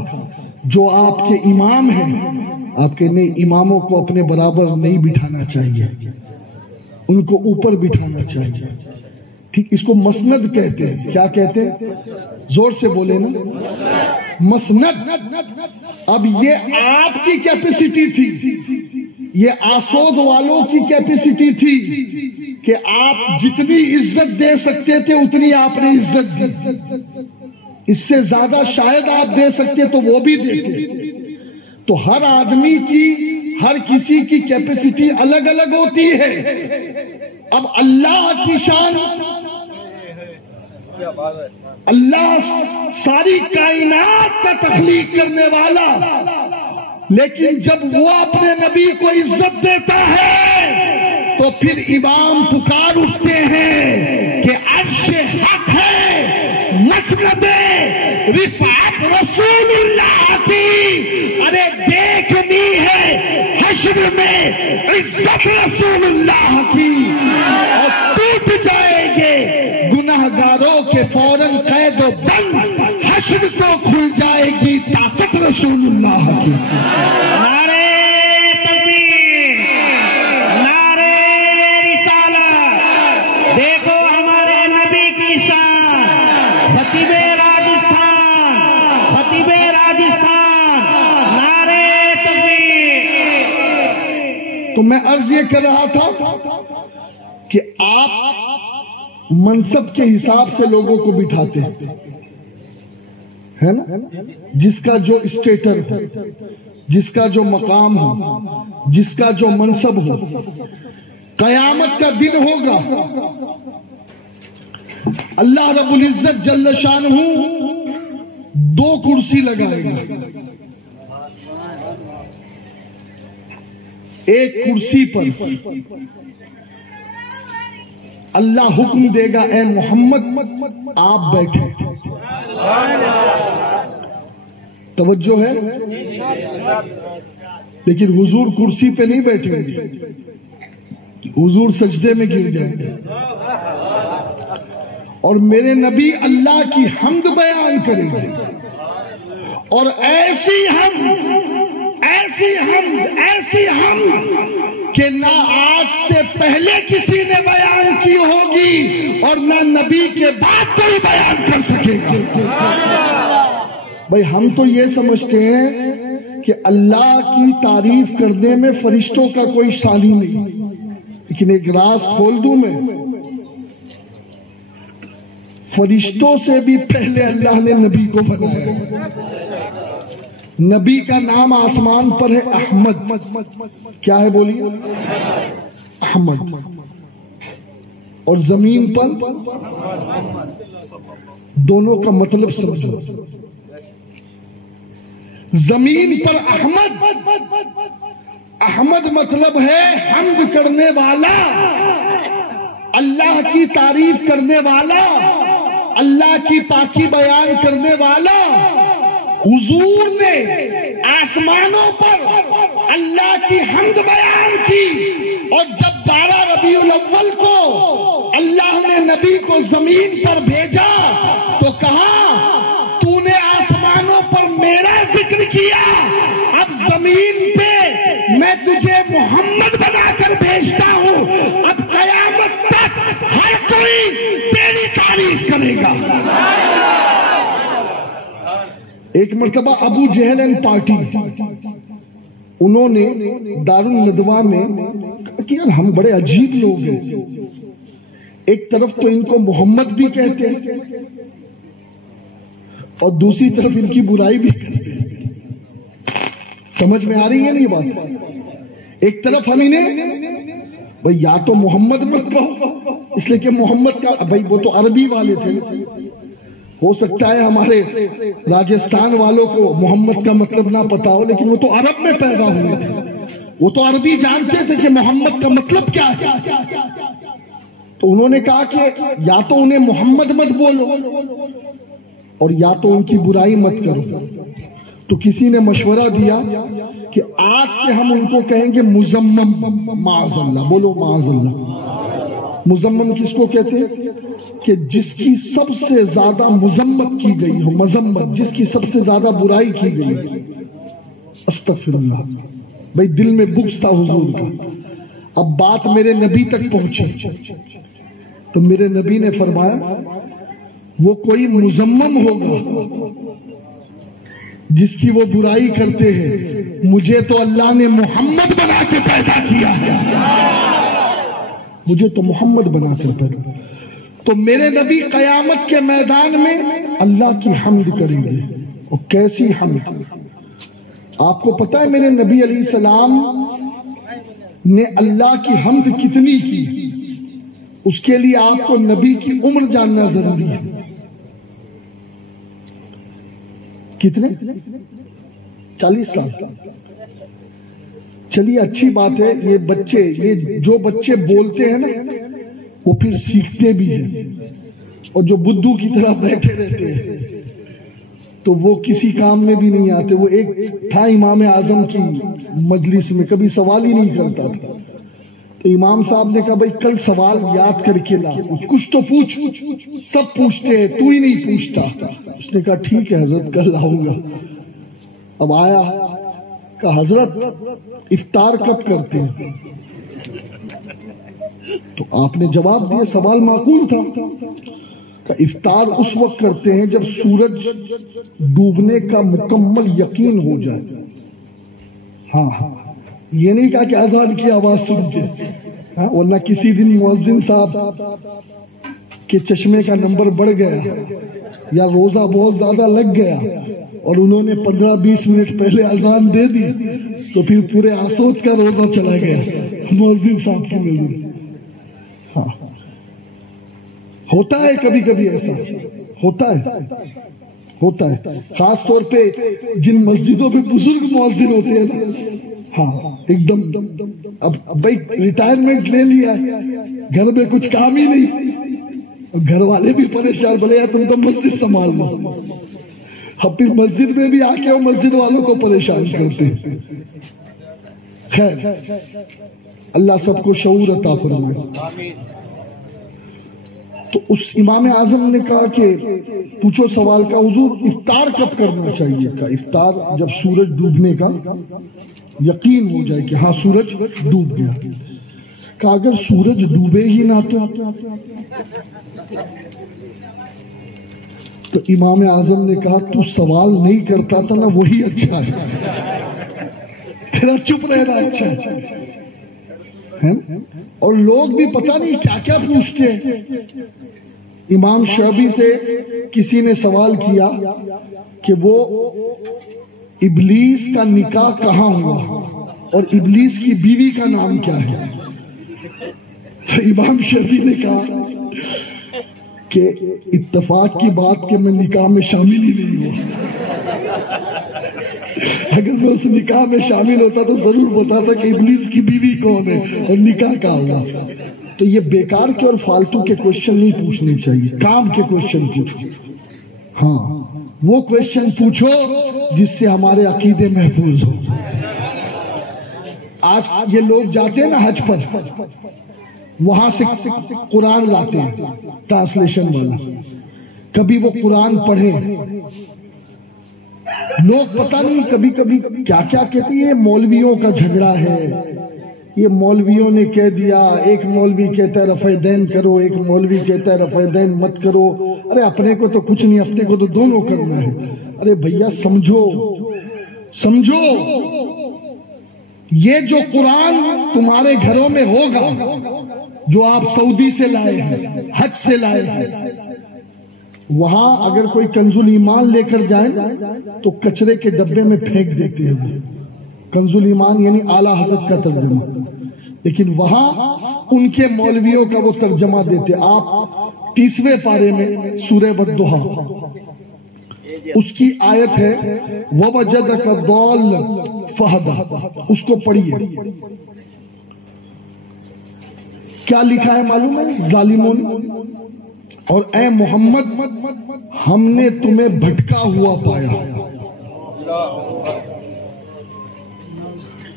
جو آپ کے امام ہیں، آپ کے نئے اماموں کو اپنے برابر نہیں بٹھانا چاہیے، ان کو اوپر بٹھانا چاہیے. ٹھیک، اس کو مسند کہتے ہیں. کیا کہتے ہیں؟ زور سے بولے نا، مسند. اب یہ آپ کی کیپیسٹی تھی، یہ آسود والوں کی کیپیسٹی تھی کہ آپ جتنی عزت دے سکتے تھے اتنی آپ نے عزت دی. اس سے زیادہ شاید آپ دے سکتے تو وہ بھی دیتے. تو ہر آدمی کی، ہر کسی کی کیپیسٹی الگ الگ ہوتی ہے. اب اللہ کی شان، اللہ ساری کائنات کا تخلیق کرنے والا، لیکن جب وہ اپنے نبی کو عزت دیتا ہے تو پھر امام پکار اٹھتے ہیں کہ عرش حق ہے، مسند رفعت رسول اللہ کی. ارے دیکھنی ہے حشر میں عزت رسول اللہ کی. اور ٹوٹ جائے گے گناہگاروں کے فوراً قید و بند، حشر کو کھل جائے گی طاقت رسول اللہ کی. نعرہ تکبیر، نعرہ رسالت. دیکھو ہمارے نبی کی شان. خطیب راجستھان، خطیب راجستھان، نعرہ تکبیر. تو میں عرض یہ کر رہا تھا کہ آپ منصب کے حساب سے لوگوں کو بٹھاتے ہیں، ہے نا؟ جس کا جو اسٹیٹر ہو، جس کا جو مقام ہو، جس کا جو منصب ہو. قیامت کا دن ہوگا، اللہ رب العزت جل شانہ 2 کرسی لگائے گا. ایک کرسی پر اللہ حکم دے گا اے محمد آپ بیٹھے. توجہ ہے؟ لیکن حضور کرسی پہ نہیں بیٹھیں گے، حضور سجدے میں گر جائیں گے اور میرے نبی اللہ کی حمد بیان کریں گے. اور ایسی حمد، ایسی حمد، ایسی حمد کہ نہ آج سے پہلے کسی نے بیان کی ہوگی اور نہ نبی کے بعد کوئی بیان کر سکے گا. بھئی ہم تو یہ سمجھتے ہیں کہ اللہ کی تعریف کرنے میں فرشتوں کا کوئی ثانی نہیں، لیکن ایک راز کھول دوں میں، فرشتوں سے بھی پہلے اللہ نے نبی کو بنایا. نبی کا نام آسمان پر ہے احمد. کیا ہے بولیے؟ احمد. اور زمین پر دونوں کا مطلب سمجھو. زمین پر احمد، احمد مطلب ہے حمد کرنے والا، اللہ کی تعریف کرنے والا، اللہ کی پاکی بیان کرنے والا. حضور نے آسمانوں پر اللہ کی حمد بیان کی، اور جب 12 ربیع الاول کو اللہ نے نبی کو زمین پر بھیجا تو کہا تو نے آسمانوں پر میرا ذکر کیا، اب زمین پہ میں تجھے محمد بنا کر بھیجتا ہوں، اب قیامت تک ہر کوئی تیری تعریف کرے گا. ایک مرتبہ ابو جہل اینڈ پارٹی، انہوں نے دارالندوا میں کہ یار ہم بڑے عجیب لوگ ہیں، ایک طرف تو ان کو محمد بھی کہتے ہیں اور دوسری طرف ان کی برائی بھی کرتے ہیں. سمجھ میں آ رہی ہے نہیں بات؟ ایک طرف ہم انہیں بھئی یا تو محمد مت کہو، اس لیے کہ محمد کا بھئی وہ تو عربی والے تھے، ہو سکتا ہے ہمارے راجستھان والوں کو محمد کا مطلب نہ پتا ہو، لیکن وہ تو عرب میں پیدا ہوئے تھے، وہ تو عربی جانتے تھے کہ محمد کا مطلب کیا ہے. تو انہوں نے کہا کہ یا تو انہیں محمد مت بولو اور یا تو ان کی برائی مت کرو. تو کسی نے مشورہ دیا کہ آج سے ہم ان کو کہیں گے مزمم، معاذ اللہ. بولو معاذ اللہ. مزمم کس کو کہتے ہیں؟ کہ جس کی سب سے زیادہ مذمت کی گئی ہو، مذمت جس کی سب سے زیادہ برائی کی گئی. استغفر اللہ. بھئی دل میں بغض تھا حضور کا. اب بات میرے نبی تک پہنچے. تو میرے نبی نے فرمایا وہ کوئی مذمم ہوگا جس کی وہ برائی کرتے ہیں، مجھے تو اللہ نے محمد بنا کے پیدا کیا ہے، مجھے تو محمد بنا کر پیدا. تو میرے نبی قیامت کے میدان میں اللہ کی حمد کریں گے. اور کیسی حمد؟ آپ کو پتا ہے میرے نبی علیہ السلام نے اللہ کی حمد کتنی کی؟ اس کے لیے آپ کو نبی کی عمر جاننا ضروری ہے. کتنے؟ 40 سال. چلیے اچھی بات ہے. یہ بچے، یہ جو بچے بولتے ہیں نا وہ پھر سیکھتے بھی ہیں، اور جو بدھو کی طرح بیٹھے رہتے ہیں تو وہ کسی کام میں بھی نہیں آتے. وہ ایک تھا امام اعظم کی مجلس میں، کبھی سوال ہی نہیں کرتا تھا. تو امام صاحب نے کہا بھائی کل سوال یاد کر کے لا، کچھ تو پوچھ. سب پوچھتے ہیں، تو ہی نہیں پوچھتا. اس نے کہا ٹھیک ہے حضرت کل لاؤں گا. اب آیا، کہا حضرت افطار کب کرتے ہیں؟ تو آپ نے جواب دیا، سوال معقول تھا. کہ افطار اس وقت کرتے ہیں جب سورج ڈوبنے کا مکمل یقین ہو جائے. ہاں، یہ نہیں کہا کہ اذان کی آواز سن کے. ورنہ کسی دن مؤذن صاحب کے چشمے کا نمبر بڑھ گیا یا روزہ بہت زیادہ لگ گیا اور انہوں نے 15-20 منٹ پہلے اذان دے دی تو پھر پورے آسود کا روزہ چلا گیا مؤذن صاحب کی نظر. ہاں، ہوتا ہے کبھی کبھی ایسا ہوتا ہے خاص طور پہ جن مسجدوں پہ بزرگ مؤذن ہوتے ہیں نا. ہاں ایک دم اب بھائی ریٹائرمنٹ لے لیا، گھر میں کچھ کام ہی نہیں، گھر والے بھی پریشان، بولے یار تم تو مسجد سنبھال لو. اب پھر مسجد میں بھی آ کے وہ مسجد والوں کو پریشان کرتے ہیں. خیر اللہ سب کو شعور عطا فرمائے. تو اس امام اعظم نے کہا کہ پوچھو سوال کا، حضور افطار کب کرنا چاہیے؟ کا افطار جب سورج ڈوبنے کا یقین ہو جائے کہ ہاں سورج ڈوب گیا. کہ اگر سورج ڈوبے ہی نہ تو امام اعظم نے کہا تو سوال نہیں کرتا تھا نا وہی اچھا ہے، تیرا چپ رہنا اچھا ہے. اور لوگ بھی پتہ نہیں کیا کیا پوچھتے ہیں. امام شعبی سے کسی نے سوال کیا کہ وہ ابلیس کا نکاح کہاں ہوا اور ابلیس کی بیوی کا نام کیا ہے؟ تو امام شعبی نے کہا کہ اتفاق کی بات کہ میں نکاح میں شامل ہی نہیں ہوا. اگر میں اس نکاح میں شامل ہوتا تو ضرور بتاتا کہ ابلیس کی بیوی کون ہے اور نکاح کہاں ہوا. تو یہ بیکار کے اور فالتو کے کوشچن نہیں پوچھنے چاہیے، کام کے کوشچن پوچھو. ہاں وہ کوشچن پوچھو جس سے ہمارے عقیدے محفوظ ہو. آج یہ لوگ جاتے ہیں نا حج پر، وہاں سے قرآن لاتے ہیں ٹرانسلیشن والا، کبھی وہ قرآن پڑھے. لوگ پتہ نہیں کبھی کبھی کیا کیا کہتے ہیں، یہ مولویوں کا جھگڑا ہے، یہ مولویوں نے کہہ دیا. ایک مولوی کہتا ہے رفع دین کرو، ایک مولوی کہتا ہے رفع دین مت کرو. ارے اپنے کو تو کچھ نہیں، اپنے کو تو دونوں کرنا ہے. ارے بھیا سمجھو یہ جو قرآن تمہارے گھروں میں ہوگا، جو آپ سعودی سے لائے ہیں، حج سے لائے ہیں، وہاں اگر کوئی کنز الایمان لے کر جائے تو کچرے کے ڈبے میں پھینک دیتے ہیں. کنز الایمان یعنی اعلیٰ حضرت کا ترجمہ، لیکن وہاں ان کے مولویوں کا وہ ترجمہ دیتے. آپ 30ویں پارے میں سورہ والضحیٰ اس کی آیت ہے وَوَجَدَكَ ضَالًّا فَهَدَىٰ، اس کو پڑھیے. کیا لکھا ہے معلوم ہے؟ ظالموں نے، اور اے محمد ہم نے تمہیں بھٹکا ہوا پایا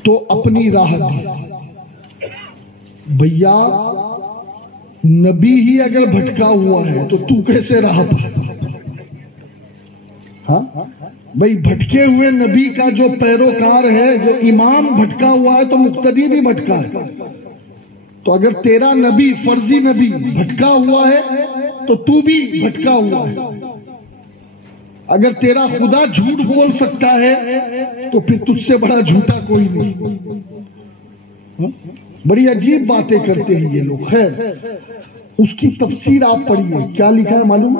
تو اپنی راہ دی. بھیا نبی ہی اگر بھٹکا ہوا ہے تو کیسے راہ پا؟ ہاں بھائی بھٹکے ہوئے نبی کا جو پیروکار ہے، جو امام بھٹکا ہوا ہے تو مقتدی بھی بھٹکا ہے. تو اگر تیرا نبی فرضی نبی بھٹکا ہوا ہے تو تو بھی بھٹکا ہوا ہے. اگر تیرا خدا جھوٹ بول سکتا ہے تو پھر تجھ سے بڑا جھوٹا کوئی نہیں. بڑی عجیب باتیں کرتے ہیں یہ لوگ. خیر اس کی تفسیر آپ پڑھیے کیا لکھا ہے معلوم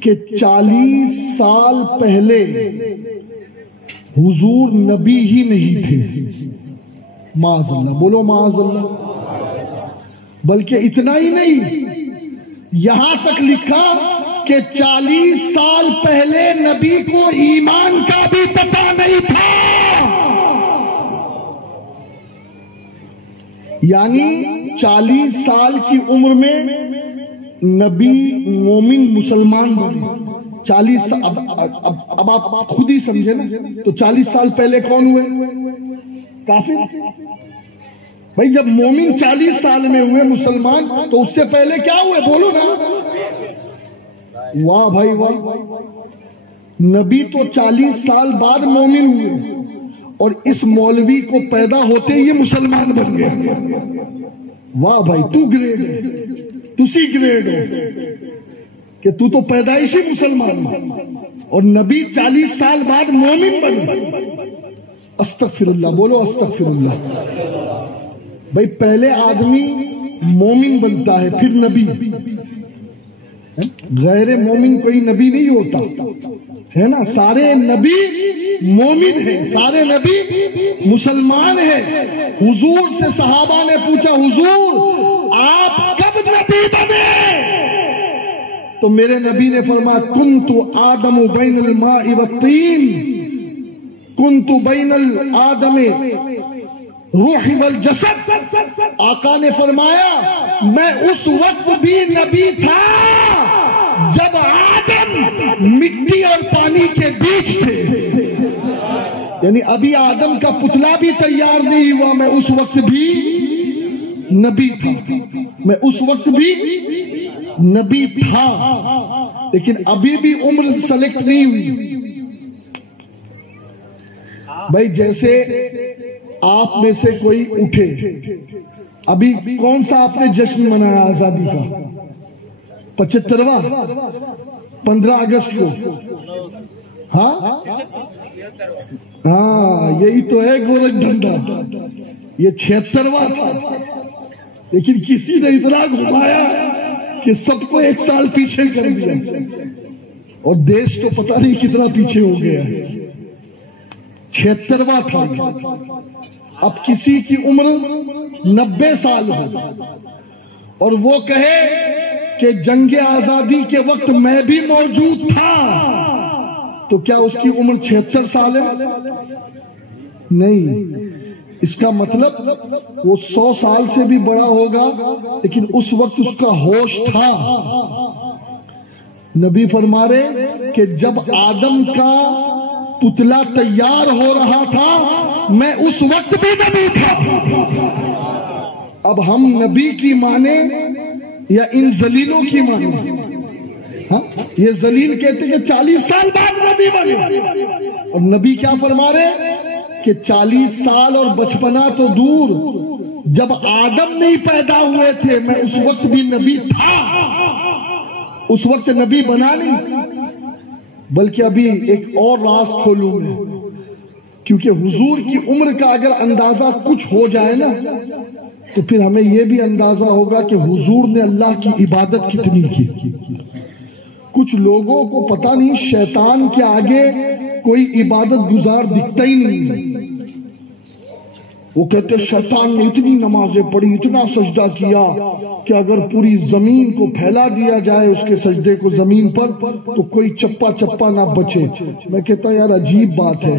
کہ 40 سال پہلے حضور نبی ہی نہیں تھے. معاذ اللہ، بولو معاذ اللہ. بلکہ اتنا ہی نہیں، یہاں تک لکھا کہ 40 سال پہلے نبی کو ایمان کا بھی پتہ نہیں تھا. یعنی 40 سال کی عمر میں نبی مومن مسلمان بنے. 40 سال اب آپ خود ہی سمجھے نا. تو 40 سال پہلے کون ہوئے؟ کافر. بھائی جب مومن 40 سال میں ہوئے مسلمان تو اس سے پہلے کیا ہوئے؟ بولو نا. واہ بھائی واہ. نبی تو 40 سال بعد مومن ہوئے اور اس مولوی کو پیدا ہوتے یہ مسلمان بن گیا. واہ بھائی، تو گریڈ ہے، تسی گریڈ ہے کہ تو پیدائشی مسلمان اور نبی 40 سال بعد مومن بنے. استغفر اللہ، بولو استغفر اللہ. بھائی پہلے آدمی مومن بنتا ہے پھر نبی. غیر مومن کوئی نبی نہیں ہوتا ہے نا. سارے نبی مومن ہیں، سارے نبی مسلمان ہیں. حضور سے صحابہ نے پوچھا حضور آپ کب نبی بنے؟ تو میرے نبی نے فرمایا کنت آدم بین الماء والطین، کنت بین الآدم روح والجسد. آقا نے فرمایا میں اس وقت بھی نبی تھا جب آدم مٹی اور پانی کے بیچ تھے. یعنی ابھی آدم کا پتلا بھی تیار نہیں ہوا، میں اس وقت بھی نبی تھا. میں اس وقت بھی نبی تھا، لیکن ابھی بھی عمر سلیکٹ نہیں ہوئی. بھائی جیسے آپ میں سے کوئی اٹھے، ابھی کون سا آپ نے جشن منایا آزادی کا؟ 75واں 15 اگست کو. ہاں یہی تو ہے گورکھ دھندا. یہ 76واں تھا، لیکن کسی نے اتنا گھمایا کہ سب کو ایک سال پیچھے کر دیا اور دیش تو پتہ نہیں کتنا پیچھے ہو گیا. 76واں تھا. اب کسی کی عمر 90 سال ہو اور وہ کہے کہ جنگ آزادی کے وقت میں بھی موجود تھا، تو کیا اس کی عمر 76 سال ہے؟ نہیں. اس کا مطلب وہ 100 سال سے بھی بڑا ہوگا، لیکن اس وقت اس کا ہوش تھا. نبی فرما رہے کہ جب آدم کا پتلا تیار ہو رہا تھا میں اس وقت بھی نبی تھا. اب ہم نبی کی مانے یا ان ذلیلوں کی مانے؟ یہ ذلیل کہتے کہ 40 سال بعد نبی بنے، اور نبی کیا فرما رہے کہ 40 سال اور بچپنا تو دور، جب آدم نہیں پیدا ہوئے تھے میں اس وقت بھی نبی تھا. اس وقت نبی بنا نہیں. بلکہ ابھی ایک اور راز کھولوں میں، کیونکہ حضور کی عمر کا اگر اندازہ کچھ ہو جائے نا تو پھر ہمیں یہ بھی اندازہ ہوگا کہ حضور نے اللہ کی عبادت کتنی کی. کچھ لوگوں کو پتہ نہیں شیطان کے آگے کوئی عبادت گزار دکھتا ہی نہیں. وہ کہتے شیطان نے اتنی نمازیں پڑھی، اتنا سجدہ کیا کہ اگر پوری زمین کو پھیلا دیا جائے اس کے سجدے کو زمین پر تو کوئی چپا چپا نہ بچے. میں کہتا یار عجیب بات ہے،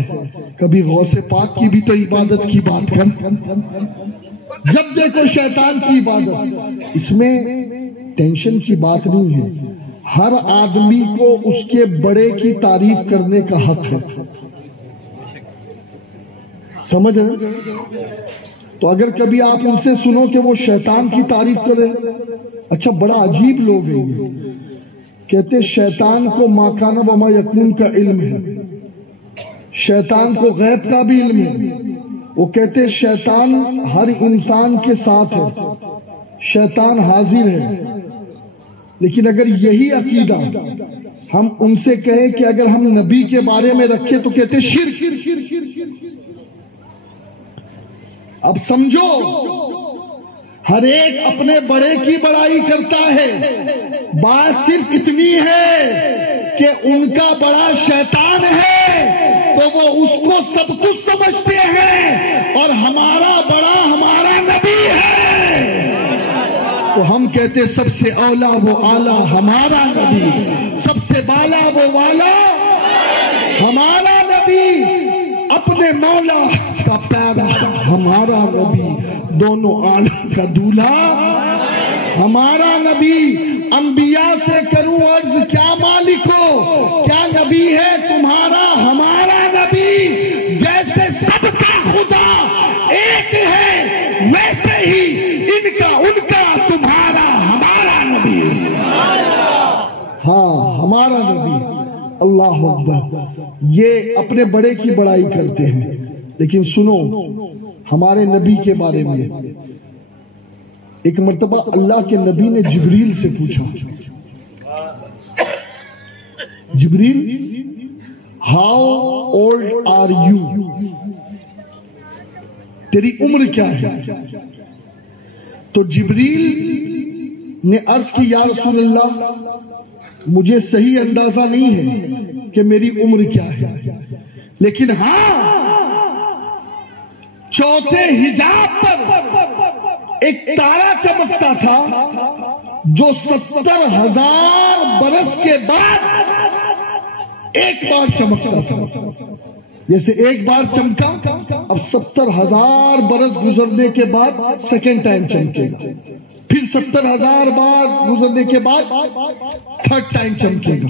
کبھی غوث پاک کی بھی تو عبادت کی بات کر. جب دیکھو شیطان کی عبادت. اس میں ٹینشن کی بات نہیں ہے. ہر آدمی کو اس کے بڑے کی تعریف کرنے کا حق ہے. سمجھ رہے؟ تو اگر کبھی آپ ان سے سنو کہ وہ شیطان کی تعریف کرے، اچھا بڑا عجیب لوگ ہیں یہ. کہتے شیطان کو ما کان و ما یکون کا علم ہے، شیطان کو غیب کا بھی علم ہے. وہ کہتے شیطان ہر انسان کے ساتھ ہے، شیطان حاضر ہے، لیکن اگر یہی عقیدہ ہم ان سے کہیں کہ اگر ہم نبی کے بارے میں رکھے تو کہتے شرک۔ اب سمجھو، ہر ایک اپنے بڑے کی بڑائی کرتا ہے، بات صرف اتنی ہے کہ ان کا بڑا شیطان ہے تو وہ اس کو سب کچھ سمجھتے ہیں، اور ہمارا بڑا ہمارا نبی ہے تو ہم کہتے سب سے اولا وہ اعلیٰ ہمارا نبی، سب سے بالا وہ والا ہمارا نبی، اپنے مولا کا پیارا ہمارا نبی، دونوں عالم کا دولہا ہمارا نبی۔ انبیاء سے کروں عرض کیا مالکو، کیا نبی ہے تمہارا ہمارا نبی؟ جیسے سب کا خدا ایک ہے ویسے ہی ان کا تمہارا ہمارا نبی۔ ہاں ہمارا نبی، اللہ اکبر۔ یہ اپنے بڑے کی بڑائی کرتے ہیں، لیکن سنو ہمارے نبی کے بارے میں ایک مرتبہ اللہ کے نبی نے جبریل سے پوچھا، جبریل ہاؤ اولڈ آر یو، تیری عمر کیا ہے؟ تو جبریل نے عرض کی یا رسول اللہ مجھے صحیح اندازہ نہیں ہے کہ میری عمر کیا ہے، لیکن ہاں چوتھے حجاب پر ایک تارا چمکتا تھا جو 70,000 برس کے بعد ایک بار چمکتا تھا۔ جیسے ایک بار چمکا، اب 70,000 برس گزرنے کے بعد سیکنڈ ٹائم چمکے گا، پھر 70,000 بار گزرنے کے بعد تھرڈ ٹائم چمکے گا۔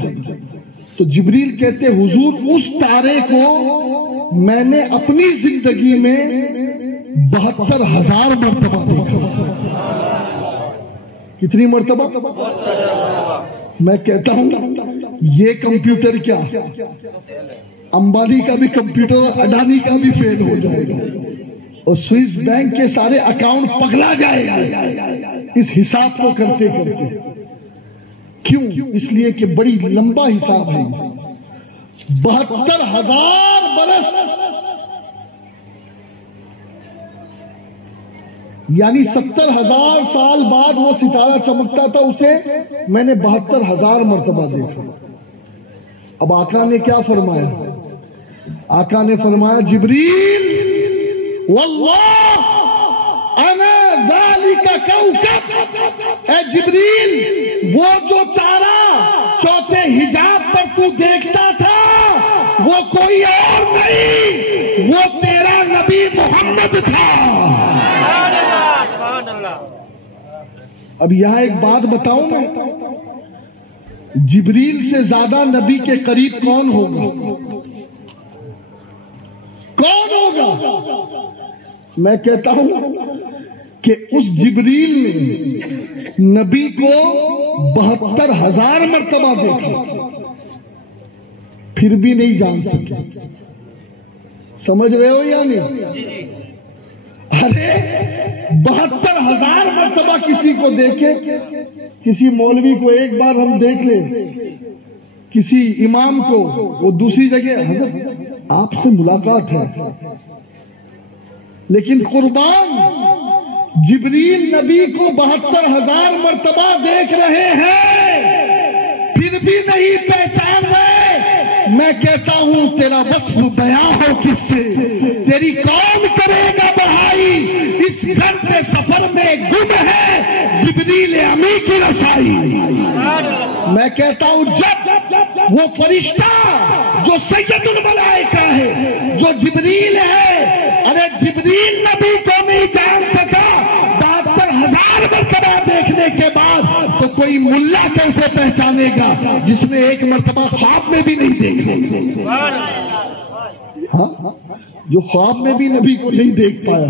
تو جبریل کہتے حضور اس تارے کو میں نے اپنی زندگی میں 72,000 مرتبہ دیکھا۔ کتنی مرتبہ؟ میں کہتا ہوں یہ کمپیوٹر کیا، امبانی کا بھی کمپیوٹر اڈانی کا بھی فیل ہو جائے گا، اور سوئس بینک کے سارے اکاؤنٹ پگلا جائے گا اس حساب کو کرتے کرتے۔ کیوں؟ اس لیے کہ بڑی لمبا حساب ہے، 72,000 برس، یعنی 70,000 سال بعد وہ ستارہ چمکتا تھا، اسے میں نے 72,000 مرتبہ دیکھا۔ اب آقا نے کیا فرمایا؟ آقا نے فرمایا جبریل واللہ انا ذالک کوکب، اے جبریل وہ جو تارا چوتھے حجاب پر تو دیکھتا تھا وہ کوئی اور نہیں، وہ تیرا نبی محمد تھا۔ اب یہاں ایک بات بتاؤں میں، جبریل سے زیادہ نبی کے قریب کون ہوگا؟ کون ہوگا؟ میں کہتا ہوں کہ اس جبریل نے نبی کو 72,000 مرتبہ دیکھا، پھر بھی نہیں جان سکے۔ سمجھ رہے ہو یا نہیں؟ ارے 72,000 مرتبہ کسی کو دیکھے، کسی مولوی کو ایک بار ہم دیکھ لیں، کسی امام کو وہ دوسری جگہ حضرت آپ سے ملاقات ہے، لیکن قربان جبریل نبی کو 72,000 مرتبہ دیکھ رہے ہیں، پھر بھی نہیں پہچان رہے۔ میں کہتا ہوں تیرا وصف بیان ہو کس سے، تیری کون کرے گا بڑھائی، اس گھر کے سفر میں گم ہے جبریل امی کی رسائی۔ میں کہتا ہوں جب وہ فرشتہ جو سید الملائکہ ہے، جو جبریل ہے، ارے جبریل نبی کو نہیں جان سکا 72,000 مرتبہ دیکھنے کے بعد، تو کوئی ملا کیسے پہچانے گا جس نے ایک مرتبہ خواب میں بھی نہیں دیکھا؟ ہاں جو خواب میں بھی نبی کو نہیں دیکھ پایا،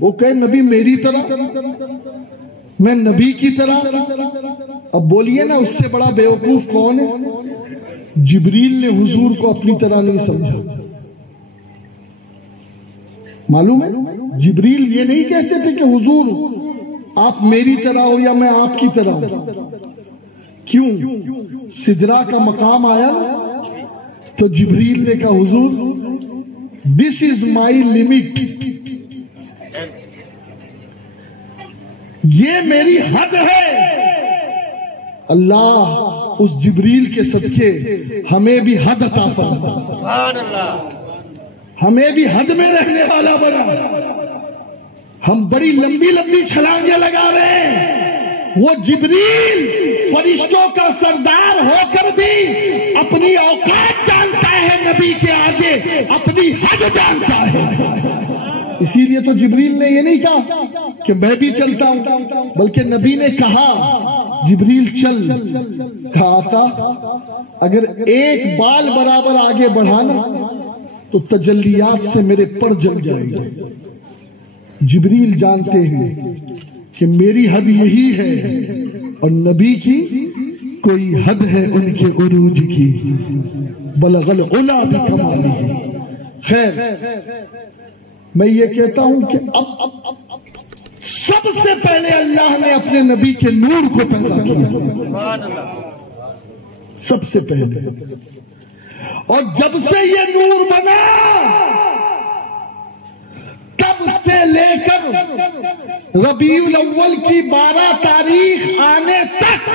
وہ کہے نبی میری طرح، میں نبی کی طرح۔ اب بولیے نا اس سے بڑا بیوقوف کون ہے؟ جبریل نے حضور کو اپنی طرح نہیں سمجھا۔ معلوم ہے جبریل یہ نہیں کہتے تھے کہ حضور آپ میری طرح ہو یا میں آپ کی طرح ہوں. کیوں؟ سدرا کا مقام آیا نا تو جبریل نے کہا حضور دس از مائی لمٹ، یہ میری حد ہے. اللہ اس جبریل کے صدقے ہمیں بھی حد عطا فرما، ہمیں بھی حد میں رہنے والا بنا. ہم بڑی لمبی لمبی چھلانگیں لگا رہے ہیں، وہ جبریل فرشتوں کا سردار ہو کر بھی اپنی اوقات جانتا ہے، نبی کے آگے اپنی حد جانتا ہے. اسی لیے تو جبریل نے یہ نہیں کہا کہ میں بھی چلتا ہوں، بلکہ نبی نے کہا جبریل چل. کہا آقا اگر ایک بال برابر آگے بڑھانا تو تجلیات سے میرے پر جل جائے گا. جبریل جانتے ہیں کہ میری حد یہی ہے اور نبی کی کوئی حد ہے ان کے عروج کی. بلغ العلا بکمالہ. خیر میں یہ کہتا ہوں کہ اب سب سے پہلے اللہ نے اپنے نبی کے نور کو پیدا کیا، سب سے پہلے. اور جب سے یہ نور بنا تب سے لے کر ربیع الاول کی 12 تاریخ آنے تک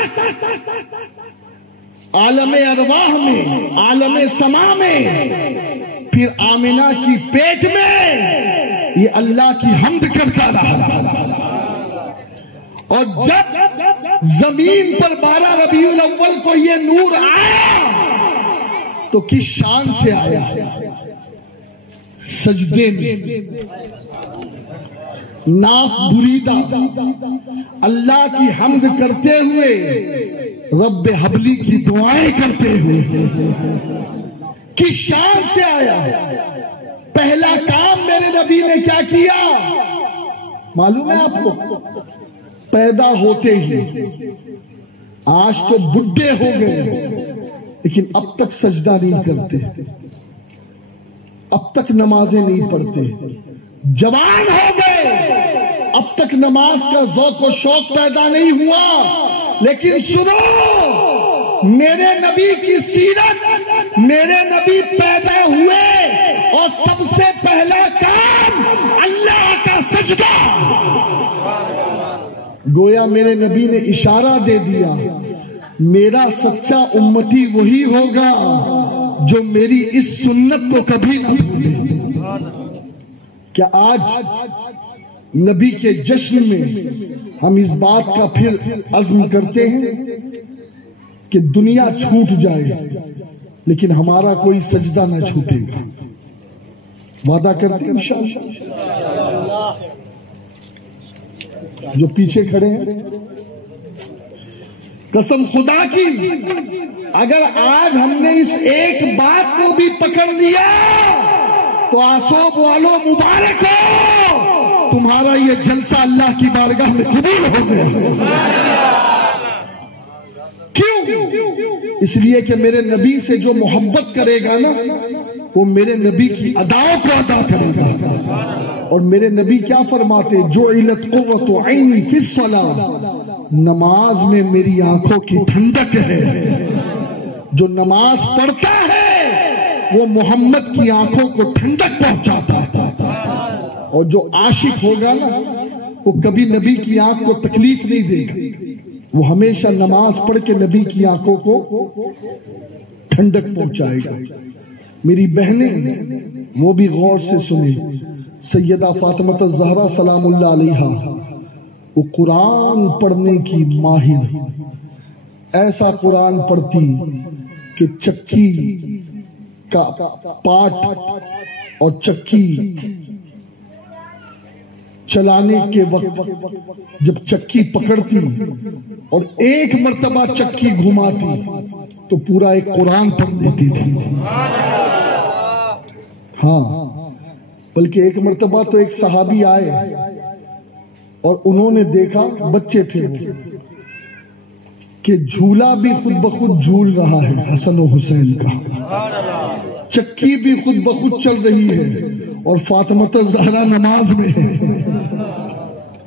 عالم ارواح میں، عالم سما میں، پھر آمنہ کی پیٹ میں یہ اللہ کی حمد کرتا رہا. اور جب زمین پر 12 ربیع الاول کو یہ نور آیا تو کس شان سے آیا؟ سجدے میں، ناف بریدہ، اللہ کی حمد کرتے ہوئے، رب حبلی کی دعائیں کرتے ہوئے. کس شان سے آیا؟ پہلا کام میرے نبی نے کیا کیا معلوم ہے آپ کو؟ پیدا ہوتے ہی، آج تو بڈھے ہو گئے لیکن اب تک سجدہ نہیں کرتے، اب تک نمازیں نہیں پڑھتے. جوان ہو گئے اب تک نماز کا ذوق و شوق پیدا نہیں ہوا. لیکن سنو، میرے نبی کی سیرت، میرے نبی پیدا ہوئے اور سب سے پہلا کام اللہ کا سجدہ. گویا میرے نبی نے اشارہ دے دیا میرا سچا امتی وہی ہوگا جو میری اس سنت کو کبھی نہ بھولے. کیا آج نبی کے جشن میں ہم اس بات کا پھر عزم کرتے ہیں کہ دنیا چھوٹ جائے لیکن ہمارا کوئی سجدہ نہ چھوٹے گا؟ وعدہ کرتے ہیں انشاءاللہ. جو پیچھے کھڑے ہیں قسم خدا کی اگر آج ہم نے اس ایک بات کو بھی پکڑ لیا تو آسوب والوں مبارک ہو، تمہارا یہ جلسہ اللہ کی بارگاہ میں قبول ہو گیا. کیوں؟ اس لیے کہ میرے نبی سے جو محبت کرے گا نا وہ میرے نبی کی اداؤں کو ادا کرے گا. اور میرے نبی کیا فرماتے؟ جعلت قرۃ عینی فی الصلاۃ، نماز میں میری آنکھوں کی ٹھنڈک ہے. جو نماز پڑھتا ہے وہ محمد کی آنکھوں کو ٹھنڈک پہنچاتا ہے. اور جو عاشق ہوگا نا وہ کبھی نبی کی آنکھ کو تکلیف نہیں دے گا، وہ ہمیشہ نماز پڑھ کے نبی کی آنکھوں کو ٹھنڈک پہنچائے گا. میری بہنیں وہ بھی غور سے سنیں. سیدہ فاطمہ الزہرا سلام اللہ علیہا وہ قرآن پڑھنے کی ماہر، ایسا قرآن پڑھتی کہ چکی کا پاٹ اور چکی چلانے کے وقت جب چکی پکڑتی اور ایک مرتبہ چکی گھماتی تو پورا ایک قرآن پڑھ دیتی تھی. ہاں، بلکہ ایک مرتبہ تو ایک صحابی آئے اور انہوں نے دیکھا، بچے تھے کہ جھولا بھی خود بخود جھول رہا ہے حسن و حسین کا، چکی بھی خود بخود چل رہی ہے اور فاطمہ الزہرا نماز میں ہے،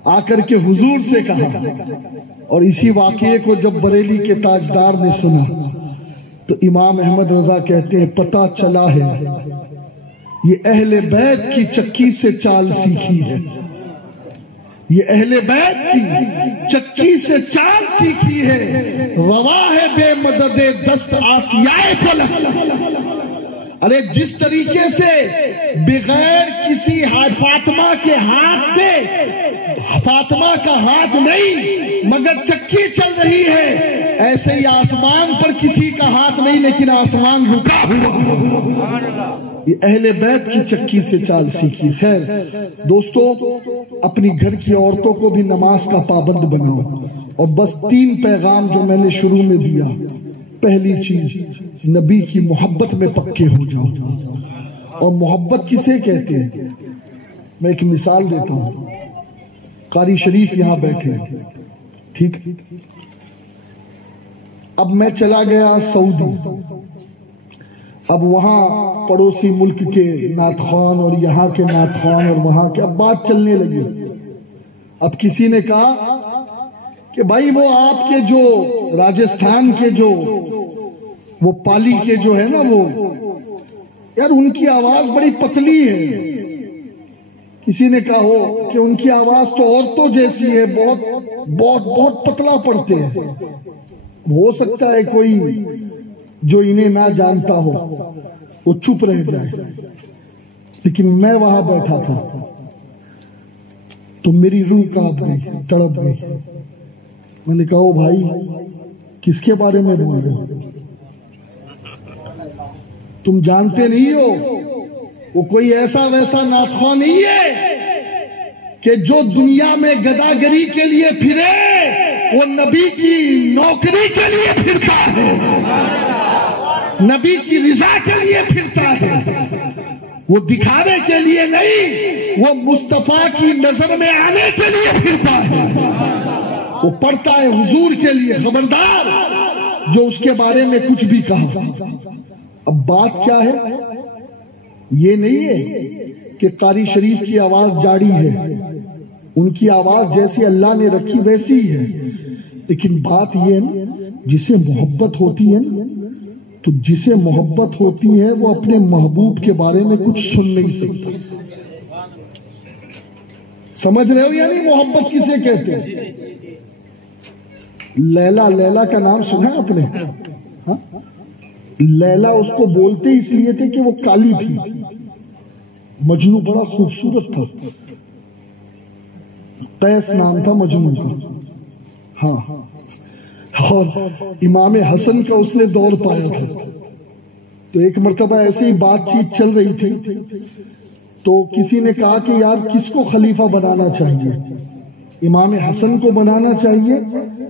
آ کر کے حضور سے کہا. اور اسی واقعے کو جب بریلی کے تاجدار نے سنا تو امام احمد رضا کہتے ہیں پتہ چلا ہے یہ اہل بیت کی چکی سے چال سیکھی ہے، یہ اہل بیت کی چکی سے چال سیکھی ہے. روا ہے بے مدد دست آسیائے فلک. ارے جس طریقے سے بغیر کسی فاطمہ کے ہاتھ سے، فاطمہ کا ہاتھ نہیں مگر چکی چل رہی ہے، ایسے ہی آسمان پر کسی کا ہاتھ نہیں لیکن آسمان رکا ہوا. یہ اہل بیت کی چکی سے چال سیکھی. خیر دوستو، اپنی گھر کی عورتوں کو بھی نماز کا پابند بناؤ. اور بس 3 پیغام جو میں نے شروع میں دیا. پہلی چیز، نبی کی محبت میں پکے ہو جاؤ. اور محبت کسے کہتے ہیں؟ میں ایک مثال دیتا ہوں. قاری شریف یہاں بیٹھے، ٹھیک، اب میں چلا گیا سعودی. اب وہاں پڑوسی ملک کے نعت خوان اور یہاں کے نعت خوان اور وہاں کے، اب بات چلنے لگی. اب کسی نے کہا کہ بھائی وہ آپ کے جو راجستھان کے جو وہ پالی کے جو ہے نا، وہ یار ان کی آواز بڑی پتلی ہے. کسی نے کہا ہو کہ ان کی آواز تو عورتوں جیسی ہے، بہت بہت بہت پتلا پڑتے ہیں. ہو سکتا ہے کوئی جو انہیں نہ جانتا ہو وہ چپ رہ جائے، لیکن میں وہاں بیٹھا تھا تو میری روح کانپ گئی، تڑپ گئی. میں نے کہا او بھائی کس کے بارے میں بول رہے ہو؟ تم جانتے نہیں ہو وہ کوئی ایسا ویسا نعت خواں نہیں ہے کہ جو دنیا میں گداگری کے لیے پھرے، وہ نبی کی نوکری کے لیے پھرتا ہے، نبی کی رضا کے لیے پھرتا ہے. وہ دکھانے کے لیے نہیں، وہ مصطفیٰ کی نظر میں آنے کے لیے پھرتا ہے. وہ پڑھتا ہے حضور کے لیے. خبردار جو اس کے بارے میں کچھ بھی کہا. اب بات کیا ہے؟ یہ نہیں ہے کہ قاری شریف کی آواز جاڑی ہے، ان کی آواز جیسی اللہ نے رکھی ویسی ہی ہے. لیکن بات یہ ہے جسے محبت ہوتی ہے تو جسے محبت ہوتی ہے وہ اپنے محبوب کے بارے میں کچھ سن نہیں سکتا. سمجھ رہے ہو؟ یعنی محبت کسے کہتے ہیں؟ لیلا، لیلا کا نام سنا آپ نے؟ لیلا اس کو بولتے اس لیے تھے کہ وہ کالی تھی. مجنو بڑا خوبصورت تھا، قیس نام تھا مجنو کا. ہاں، اور امام حسن کا اس نے دور پایا تھا. تو ایک مرتبہ ایسی ہی بات چیت چل رہی تھی تو کسی نے کہا کہ یار کس کو خلیفہ بنانا چاہیے، امام حسن کو بنانا چاہیے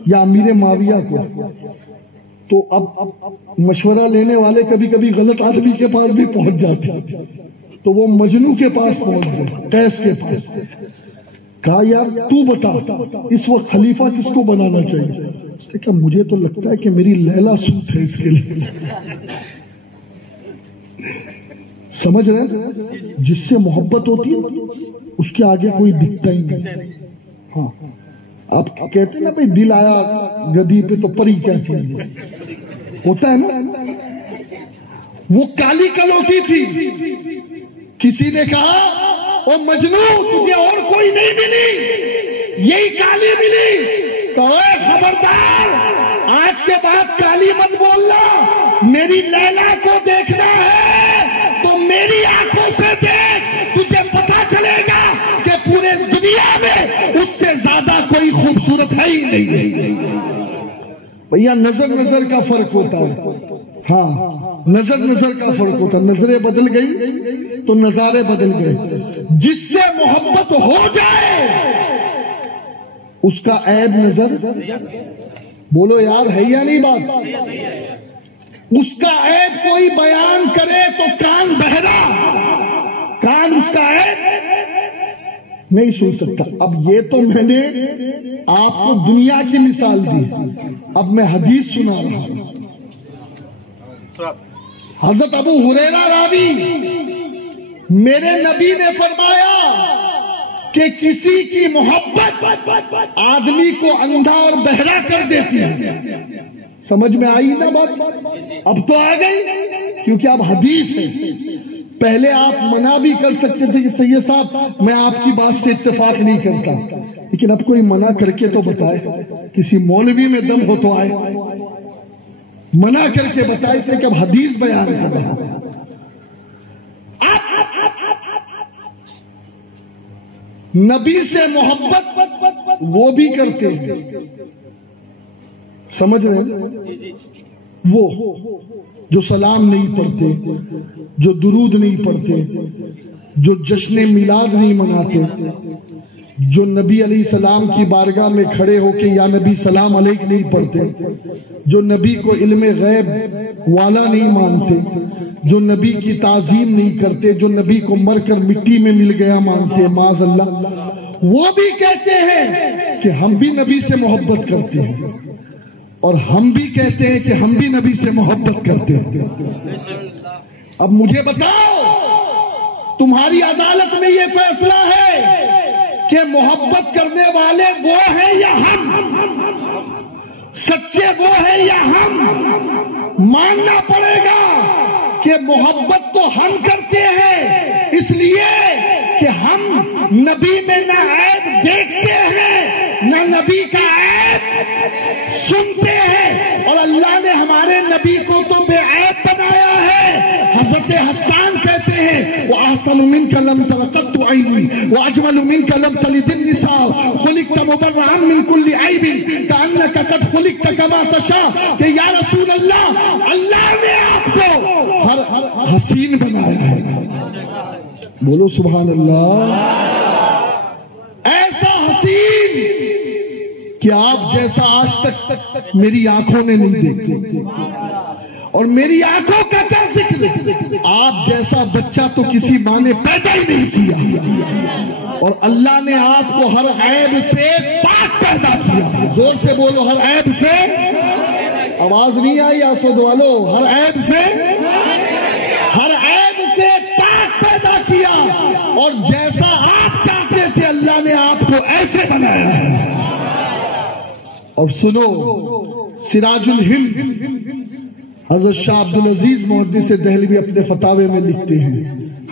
یا امیر معاویہ کو؟ تو اب مشورہ لینے والے کبھی کبھی غلط آدمی کے پاس بھی پہنچ جاتے. تو وہ مجنو کے پاس پہنچ گئے، قیس کے پاس. کہا یار تو بتا اس وقت خلیفہ کس کو بنانا چاہیے؟ اس نے کہا مجھے تو لگتا ہے کہ میری لیلا سوٹ ہے اس کے لیے. سمجھ رہے؟ جس سے محبت ہوتی ہے اس کے آگے کوئی دکھتا ہی نہیں. ہاں، آپ کہتے ہیں نا بھائی دل آیا گدی پہ تو پری کیا چاہیے، ہوتا ہے نا. وہ کالی کلوٹی تھی. کسی نے کہا او مجنو تجھے اور کوئی نہیں ملی، یہی کالی ملی. تو اے خبردار، آج کے بعد کالی مت بولنا. میری لیلا کو دیکھنا ہے تو میری آنکھوں سے دیکھ، تجھے پتا چلے گا کہ پورے دنیا میں اس سے زیادہ کوئی خوبصورت ہے ہی نہیں. بھیا نظر کا فرق ہوتا ہے. ہاں، نظر کا فرق ہوتا ہے. نظریں بدل گئی تو نظارے بدل گئے. جس سے محبت ہو جائے اس کا عیب نظر، بولو یار ہے یا نہیں بات؟ اس کا عیب کوئی بیان کرے تو کان بہرا، کان اس کا عیب نہیں سن سکتا. اب یہ تو میں نے آپ کو دنیا کی مثال دی، اب میں حدیث سنا رہا ہوں. حضرت ابو ہریرہ راوی میرے نبی نے فرمایا کہ کسی کی محبت آدمی کو اندھا اور بہرا کر دیتی ہے. سمجھ میں آئی نا بات؟ اب تو آ گئی، کیونکہ اب حدیث ہے. پہلے آپ منع بھی کر سکتے تھے کہ سید صاحب میں آپ کی بات سے اتفاق نہیں کرتا، لیکن اب کوئی منع کر کے تو بتائے. کسی مولوی میں دم ہو تو آئے، منع کر کے بتائے، اس لیے کہ اب حدیث بیان کر رہا ہے. نبی سے محبت وہ بھی کرتے ہیں، سمجھ رہے ہیں؟ وہ جو سلام نہیں پڑھتے، جو درود نہیں پڑھتے، جو جشن میلاد نہیں مناتے، جو نبی علیہ السلام کی بارگاہ میں کھڑے ہو کے یا نبی سلام علیک نہیں پڑھتے، جو نبی کو علم غیب والا نہیں مانتے، جو نبی کی تعظیم نہیں کرتے، جو نبی کو مر کر مٹی میں مل گیا مانتے معاذ اللہ، وہ بھی کہتے ہیں کہ ہم بھی نبی سے محبت کرتے ہیں، اور ہم بھی کہتے ہیں کہ ہم بھی نبی سے محبت کرتے ہیں. اب مجھے بتاؤ، تمہاری عدالت میں یہ فیصلہ ہے کہ محبت کرنے والے وہ ہیں یا ہم؟ سچے وہ ہیں یا ہم؟ ماننا پڑے گا کہ محبت تو ہم کرتے ہیں، اس لیے کہ ہم نبی میں نہ عیب دیکھتے ہیں نہ نبی کا عیب سنتے ہیں، اور اللہ نے ہمارے نبی کو تو بے عیب بنایا ہے. حضرت حسان کہتے ہیں وَأَحْسَنُ مِنْكَ لَمْ تَرَ قَطُّ عَيْنِي وَأَجْمَلُ مِنْكَ لَمْ تَلِدِ النِّسَاءُ خُلِقْتَ مُبَرَّأً مِنْ كُلِّ عَيْبٍ كَأَنَّكَ قَدْ خُلِقْتَ كَمَا تَشَاءُ. کہ یا رسول اللہ، اللہ نے آپ کو ہر حسین بنایا ہے. بولو سبحان اللہ. ایسا حسین کہ آپ جیسا آج تک میری آنکھوں نے نہیں دیکھتے، اور میری آنکھوں کا کیا ذکر، آپ جیسا بچہ تو کسی ماں نے پیدا ہی نہیں کیا، اور اللہ نے آپ کو ہر عیب سے پاک پیدا کیا. زور سے بولو، ہر عیب سے. آواز نہیں آئی آسود والو؟ ہر عیب سے، ہر عیب سے پاک پیدا کیا، اور جیسا آپ چاہتے تھے اللہ نے آپ کو ایسے بنایا ہے. اور سنو، سراج الہند حضرت شاہ عبدالعزیز محدث دہلوی اپنے فتاوے میں لکھتے ہیں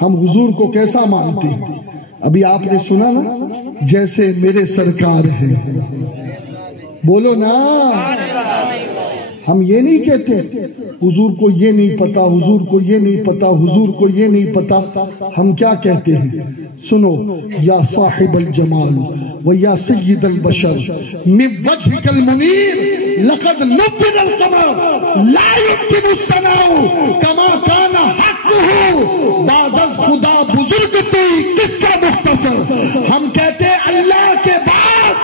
ہم حضور کو کیسا مانتے ہیں. ابھی آپ نے سنا نا، جیسے میرے سرکار ہیں. بولو نا. ہم یہ نہیں کہتے حضور کو یہ نہیں پتا، حضور کو یہ نہیں پتا، حضور کو یہ نہیں پتا. ہم کیا کہتے ہیں؟ سنو، یا صاحب الجمال و یا سید البشر من وجهك المنیر لقد نفذ القمر لا يمكن الثناء كما كان حقه بعد از خدا بزرگ توئی قصہ مختصر. ہم کہتے ہیں اللہ کے بعد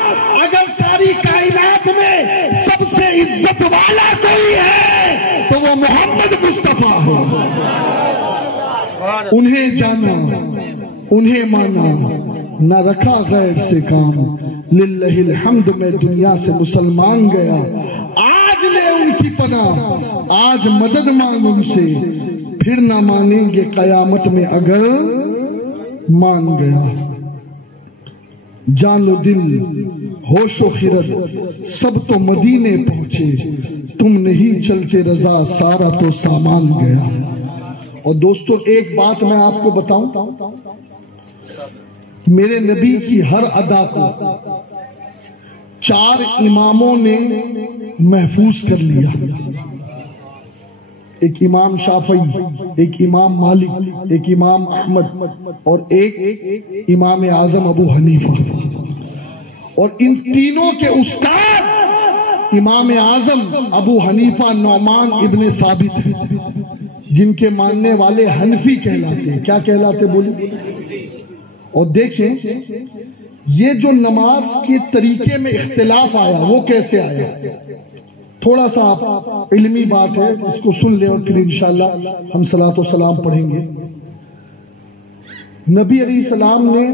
اگر ساری کائنات میں سب سے عزت والا کوئی ہے تو وہ محمد مصطفیٰ ہو. انہیں جانا، انہیں مانا، نہ رکھا غیر سے کام. للہ الحمد میں دنیا سے مسلمان گیا، آج لے ان کی پناہ، آج مدد مانگ ان سے، پھر نہ مانیں گے قیامت میں اگر مان گیا. جان و دل، ہوش و خرد سب تو مدینے پہنچے، تم نہیں چلتے رضا سارا تو سامان گیا. اور دوستو ایک بات میں آپ کو بتاؤں، میرے نبی کی ہر ادا کو 4 اماموں نے محفوظ کر لیا. ایک امام شافعی، ایک امام مالک، ایک امام احمد، اور ایک امام اعظم ابو حنیفہ. اور ان تینوں کے استاد امام اعظم ابو حنیفہ نعمان ابن ثابت ہیں، جن کے ماننے والے حنفی کہلاتے ہیں. کیا کہلاتے بولی؟ اور دیکھیں یہ جو نماز کے طریقے میں اختلاف آیا وہ کیسے آیا. تھوڑا سا علمی بات ہے، اس کو سن لیں اور پھر انشاءاللہ ہم صلاۃ و سلام پڑھیں گے. نبی علیہ السلام نے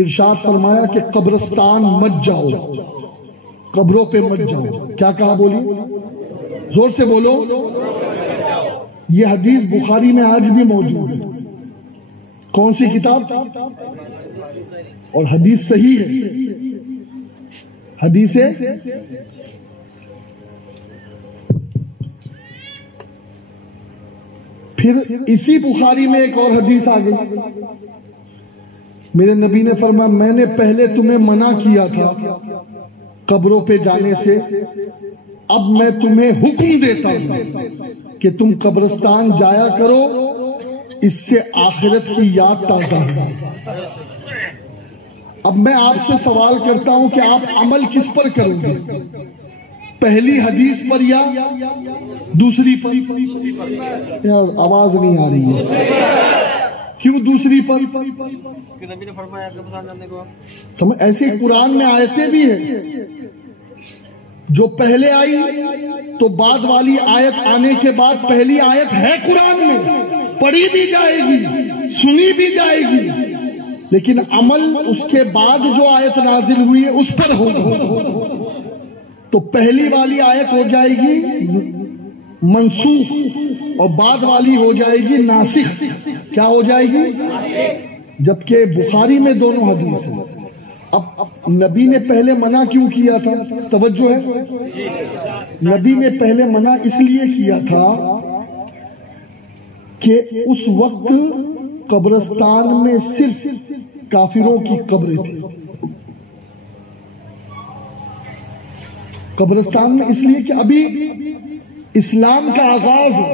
ارشاد فرمایا کہ قبرستان مت جاؤ، قبروں پہ مت جاؤ. کیا کہا بولی؟ زور سے بولو. یہ حدیث بخاری میں آج بھی موجود ہے. کون سی کتاب؟ اور حدیث صحیح ہے، حدیث ہے۔ پھر اسی بخاری میں ایک اور حدیث آ گئی، میرے نبی نے فرمایا میں نے پہلے تمہیں منع کیا تھا قبروں پہ جانے سے، اب میں تمہیں حکم دیتا ہوں کہ تم قبرستان جایا کرو، اس سے آخرت کی یاد تازہ ہے۔ اب میں آپ سے سوال کرتا ہوں کہ آپ عمل کس پر کریں گے، پہلی حدیث پر یا دوسری پر؟ یار آواز نہیں آ رہی ہے، کیوں دوسری پر؟ نبی نے فرمایا قبرستان جانے کو۔ ایسے قرآن میں آیتیں بھی ہیں، جو پہلے آئی تو بعد والی آیت آنے کے بعد پہلی آیت ہے قرآن میں، پڑھی بھی جائے گی، سنی بھی جائے گی، لیکن عمل اس کے بعد جو آیت نازل ہوئی ہے اس پر ہوگا۔ تو پہلی والی آیت ہو جائے گی منسوخ اور بعد والی ہو جائے گی ناسخ۔ کیا ہو جائے گی؟ جبکہ بخاری میں دونوں حدیث ہیں۔ اب نبی نے پہلے منع کیوں کیا تھا؟ توجہ ہے، نبی نے پہلے منع اس لیے کیا تھا کہ اس وقت قبرستان میں صرف کافروں کی قبریں تھیں۔ قبرستان میں اس لیے کہ ابھی اسلام کا آغاز ہو۔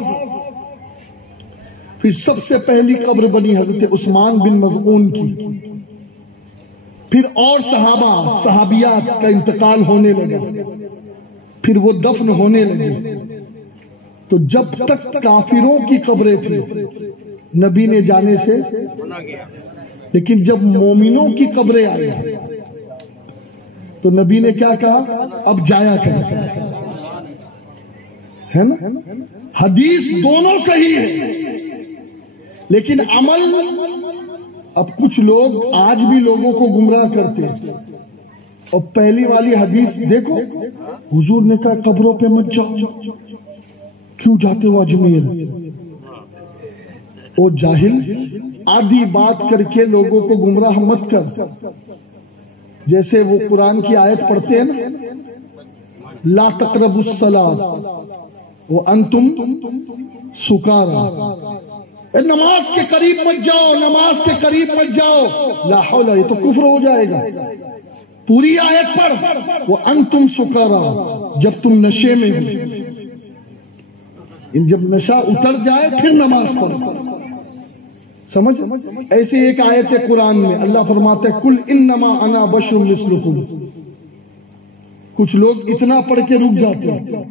پھر سب سے پہلی قبر بنی حضرت عثمان بن مظعون کی، پھر اور صحابہ صحابیات کا انتقال ہونے لگا، پھر وہ دفن ہونے لگے۔ تو جب تک کافروں کی قبریں تھیں نبی نے جانے سے، لیکن جب مومنوں کی قبریں آئی تو نبی نے کیا کہا؟ اب جایا کریں، ہے نا؟ حدیث دونوں صحیح ہے، لیکن عمل اب کچھ لوگ آج بھی لوگوں کو گمراہ کرتے ہیں۔ اور پہلی والی حدیث دیکھو، حضور نے کہا قبروں پہ مت جاؤ، کیوں جاتے ہو اجمیر؟ او جاہل، آدھی بات کر کے لوگوں کو گمراہ مت کر۔ جیسے وہ قرآن کی آیت پڑھتے ہیں نا، لا تقربوا الصلاۃ وانتم سکارا، نماز کے قریب مت جاؤ، نماز کے قریب مت جاؤ، لا حول، یہ تو کفر ہو جائے گا۔ پوری آیت پڑھ، وانتم سکارا، جب تم نشے میں ہو، جب نشہ اتر جائے پھر نماز پڑھو۔ سمجھ؟ ایسے ایک آیت قرآن میں اللہ فرماتا ہے کل انما انا بشر مثلکم۔ کچھ لوگ اتنا پڑھ کے رک جاتے ہیں،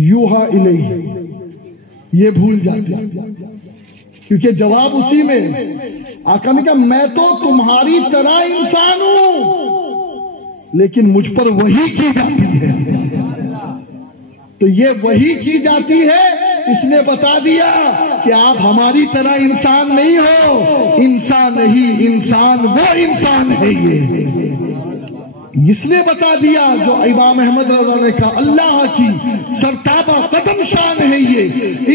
یوحا الیہ، یہ بھول جاتے ہیں، کیونکہ جواب اسی میں آقا نے کہا میں تو تمہاری طرح انسان ہوں، لیکن مجھ پر وحی کی جاتی ہے۔ تو یہ وحی کی جاتی ہے، اس نے بتا دیا کہ آپ ہماری طرح انسان نہیں ہو، انسان نہیں، انسان وہ انسان ہے، یہ اس نے بتا دیا جو امام احمد رضا نے کہا اللہ کی سرتابہ قدم شان ہے، یہ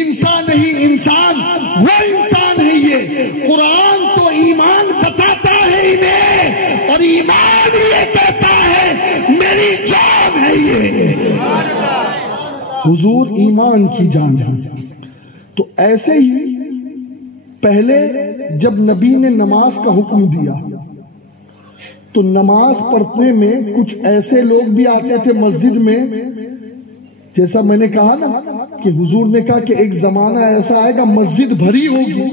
انسان نہیں، انسان وہ انسان ہے۔ یہ قرآن تو ایمان بتاتا ہے انہیں، اور ایمان یہ کہتا ہے میری جان ہے یہ، حضور ایمان کی جان ہے۔ تو ایسے ہی پہلے جب نبی نے نماز کا حکم دیا تو نماز پڑھنے میں کچھ ایسے لوگ بھی آتے تھے مسجد میں، جیسا میں نے کہا نا کہ حضور نے کہا کہ ایک زمانہ ایسا آئے گا مسجد بھری ہوگی،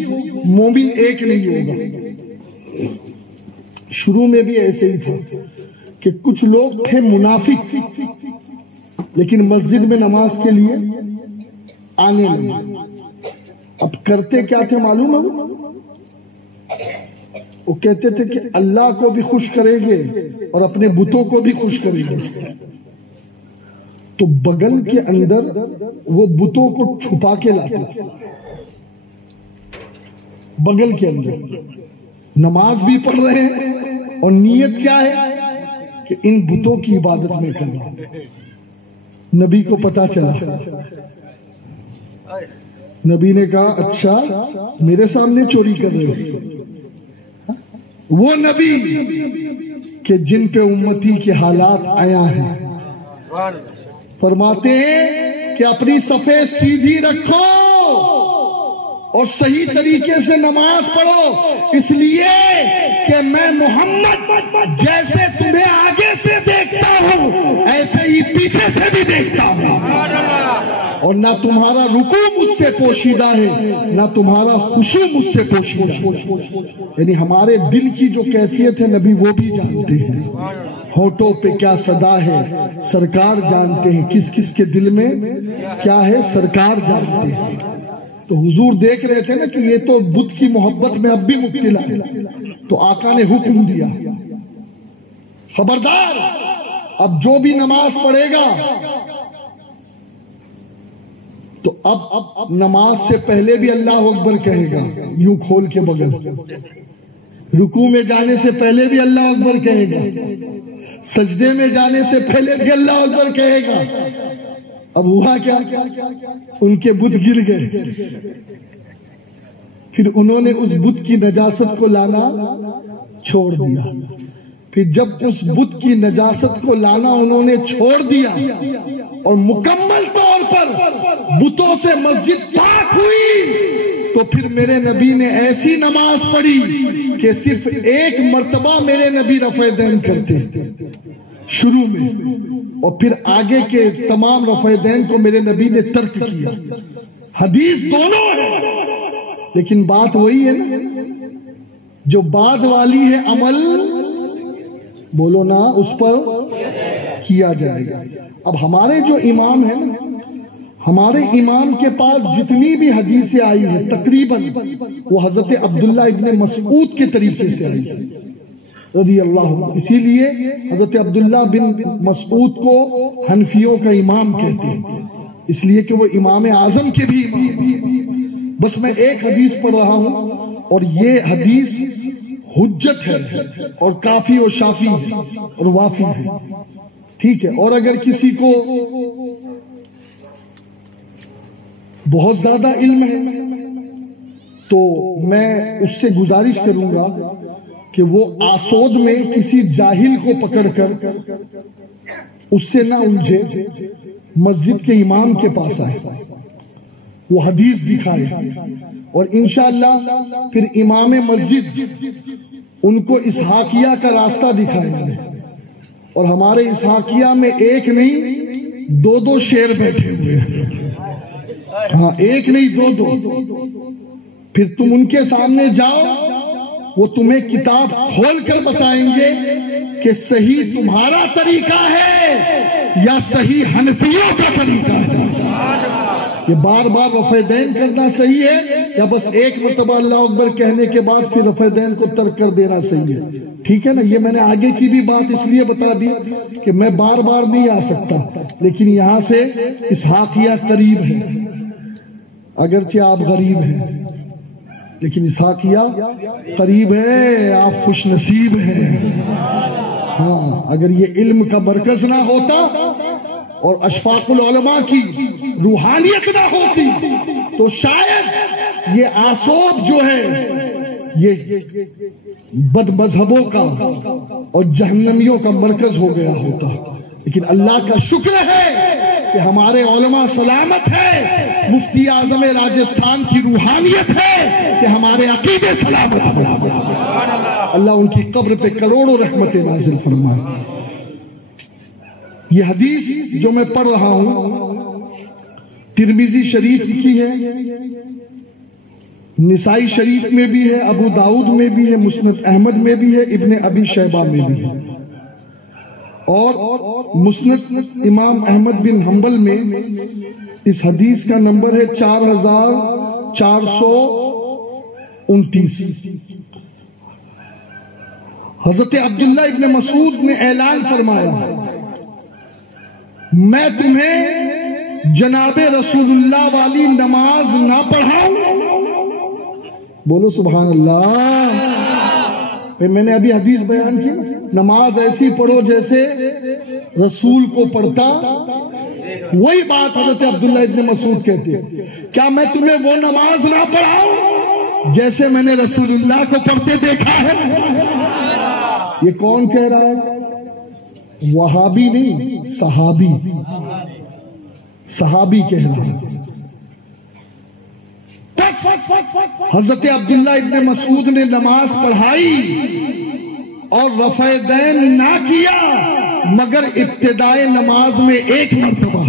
مومن ایک نہیں ہوگا۔ شروع میں بھی ایسے ہی تھا کہ کچھ لوگ تھے منافق، لیکن مسجد میں نماز کے لیے آنے لگے۔ اب کرتے کیا تھے معلوم ہے؟ وہ کہتے تھے کہ اللہ کو بھی خوش کریں گے اور اپنے بتوں کو بھی خوش کریں گے۔ تو بغل کے اندر وہ بتوں کو چھپا کے لاتے تھے، بغل کے اندر نماز بھی پڑھ رہے ہیں اور نیت کیا ہے کہ ان بتوں کی عبادت میں کرنا۔ نبی کو پتا چلا، نبی نے کہا اچھا میرے سامنے چوری کر رہے ہو؟ وہ نبی کہ جن پہ امتی کے حالات آیا ہیں فرماتے ہیں کہ اپنی صفیں سیدھی رکھو اور صحیح طریقے سے نماز پڑھو، اس لیے کہ میں محمد جیسے تمہیں آگے سے دیکھتا ہوں ایسے ہی پیچھے سے بھی دیکھتا ہوں، اور نہ تمہارا رکوع مجھ سے پوشیدہ ہے نہ تمہارا خشوع مجھ سے پوشیدہ ہے۔ یعنی ہمارے دل کی جو کیفیت ہے نبی وہ بھی جانتے ہیں، ہونٹوں پہ کیا صدا ہے سرکار جانتے ہیں، کس کس کے دل میں کیا ہے سرکار جانتے ہیں۔ تو حضور دیکھ رہے تھے نا کہ یہ تو بت کی محبت میں اب بھی مبتلا ہے، تو آقا نے حکم دیا خبردار اب جو بھی نماز پڑھے گا تو اب نماز سے پہلے بھی اللہ اکبر کہے گا یوں کھول کے بغل، رکوع میں جانے سے پہلے بھی اللہ اکبر کہے گا، سجدے میں جانے سے پہلے بھی اللہ اکبر کہے گا۔ اب ہوا کیا؟ ان کے بت گر گئے، پھر انہوں نے اس بت کی نجاست کو لانا چھوڑ دیا۔ پھر جب اس بت کی نجاست کو لانا انہوں نے چھوڑ دیا اور مکمل طور پر بتوں سے مسجد پاک ہوئی، تو پھر میرے نبی نے ایسی نماز پڑھی کہ صرف ایک مرتبہ میرے نبی رفع دین کرتے شروع میں، اور پھر آگے کے تمام رفع دین کو میرے نبی نے ترک کیا۔ حدیث دونوں ہے، لیکن بات وہی ہے نا، جو بعد والی ہے عمل بولو نا اس پر کیا جائے گا۔ اب ہمارے جو امام ہیں نا، ہمارے امام کے پاس جتنی بھی حدیثیں آئی ہیں تقریباً وہ حضرت عبداللہ ابن مسعود کے طریقے سے آئی ہیں رضی اللہ عنہ۔ اسی لیے حضرت عبداللہ بن مسعود کو حنفیوں کا امام کہتے ہیں، اس لیے کہ وہ امام اعظم کے بھی امام ہیں۔ بس میں ایک حدیث پڑھ رہا ہوں اور یہ حدیث حجت ہے اور کافی و شافی ہے اور وافی ہے، ٹھیک ہے؟ اور اگر کسی کو بہت زیادہ علم ہے تو میں اس سے گزارش کروں گا کہ وہ آسود میں کسی جاہل کو پکڑ کر اس سے نہ الجھے، مسجد کے امام کے پاس آئے، وہ حدیث دکھائے، اور انشاءاللہ پھر امام مسجد ان کو اسحاقیہ کا راستہ دکھائیں گے، اور ہمارے اسحاقیہ میں ایک نہیں دو دو شیر بیٹھے ہوئے ہیں، ہاں ایک نہیں دو، پھر تم ان کے سامنے جاؤ وہ تمہیں کتاب کھول کر بتائیں گے کہ صحیح تمہارا طریقہ ہے یا صحیح حنفیوں کا طریقہ ہے۔ یہ بار بار رفع دین کرنا صحیح ہے یا بس ایک مرتبہ اللہ اکبر کہنے کے بعد پھر رفع دین کو ترک کر دینا صحیح ہے؟ ٹھیک ہے نا؟ یہ میں نے آگے کی بھی بات اس لیے بتا دی کہ میں بار بار نہیں آ سکتا، لیکن یہاں سے اسحاقیہ قریب ہے، اگرچہ آپ غریب ہیں لیکن اسحاقیہ قریب ہے، آپ خوش نصیب ہیں۔ ہاں اگر یہ علم کا مرکز نہ ہوتا اور اشفاق العلماء کی روحانیت نہ ہوتی تو شاید یہ آسوب جو ہے یہ بد مذہبوں کا اور جہنمیوں کا مرکز ہو گیا ہوتا، لیکن اللہ کا شکر ہے کہ ہمارے علماء سلامت ہے، مفتی اعظم راجستھان کی روحانیت ہے کہ ہمارے عقیدے سلامت ہیں۔ اللہ ان کی قبر پہ کروڑوں رحمت نازل فرمائے۔ یہ حدیث جو میں پڑھ رہا ہوں ترمذی شریف کی ہے، نسائی شریف میں بھی ہے، ابو داؤد میں بھی ہے، مسند احمد میں بھی ہے، ابن ابی شیبہ میں بھی ہے، اور مسند امام احمد بن حنبل میں اس حدیث کا نمبر ہے 4429۔ حضرت عبداللہ ابن مسعود نے اعلان فرمایا میں تمہیں جناب رسول اللہ والی نماز نہ پڑھاؤں؟ بولو سبحان اللہ۔ پھر میں نے ابھی حدیث بیان کی، نماز ایسی پڑھو جیسے رسول کو پڑھتا وہی بات حضرت عبداللہ ابن مسعود کہتے ہیں، کیا میں تمہیں وہ نماز نہ پڑھاؤں جیسے میں نے رسول اللہ کو پڑھتے دیکھا ہے؟ یہ کون کہہ رہا ہے؟ وہابی نہیں، صحابی کہہ رہا ہے۔ حضرت عبداللہ ابن مسعود نے نماز پڑھائی اور رفع دین نہ کیا مگر ابتدائے نماز میں ایک مرتبہ۔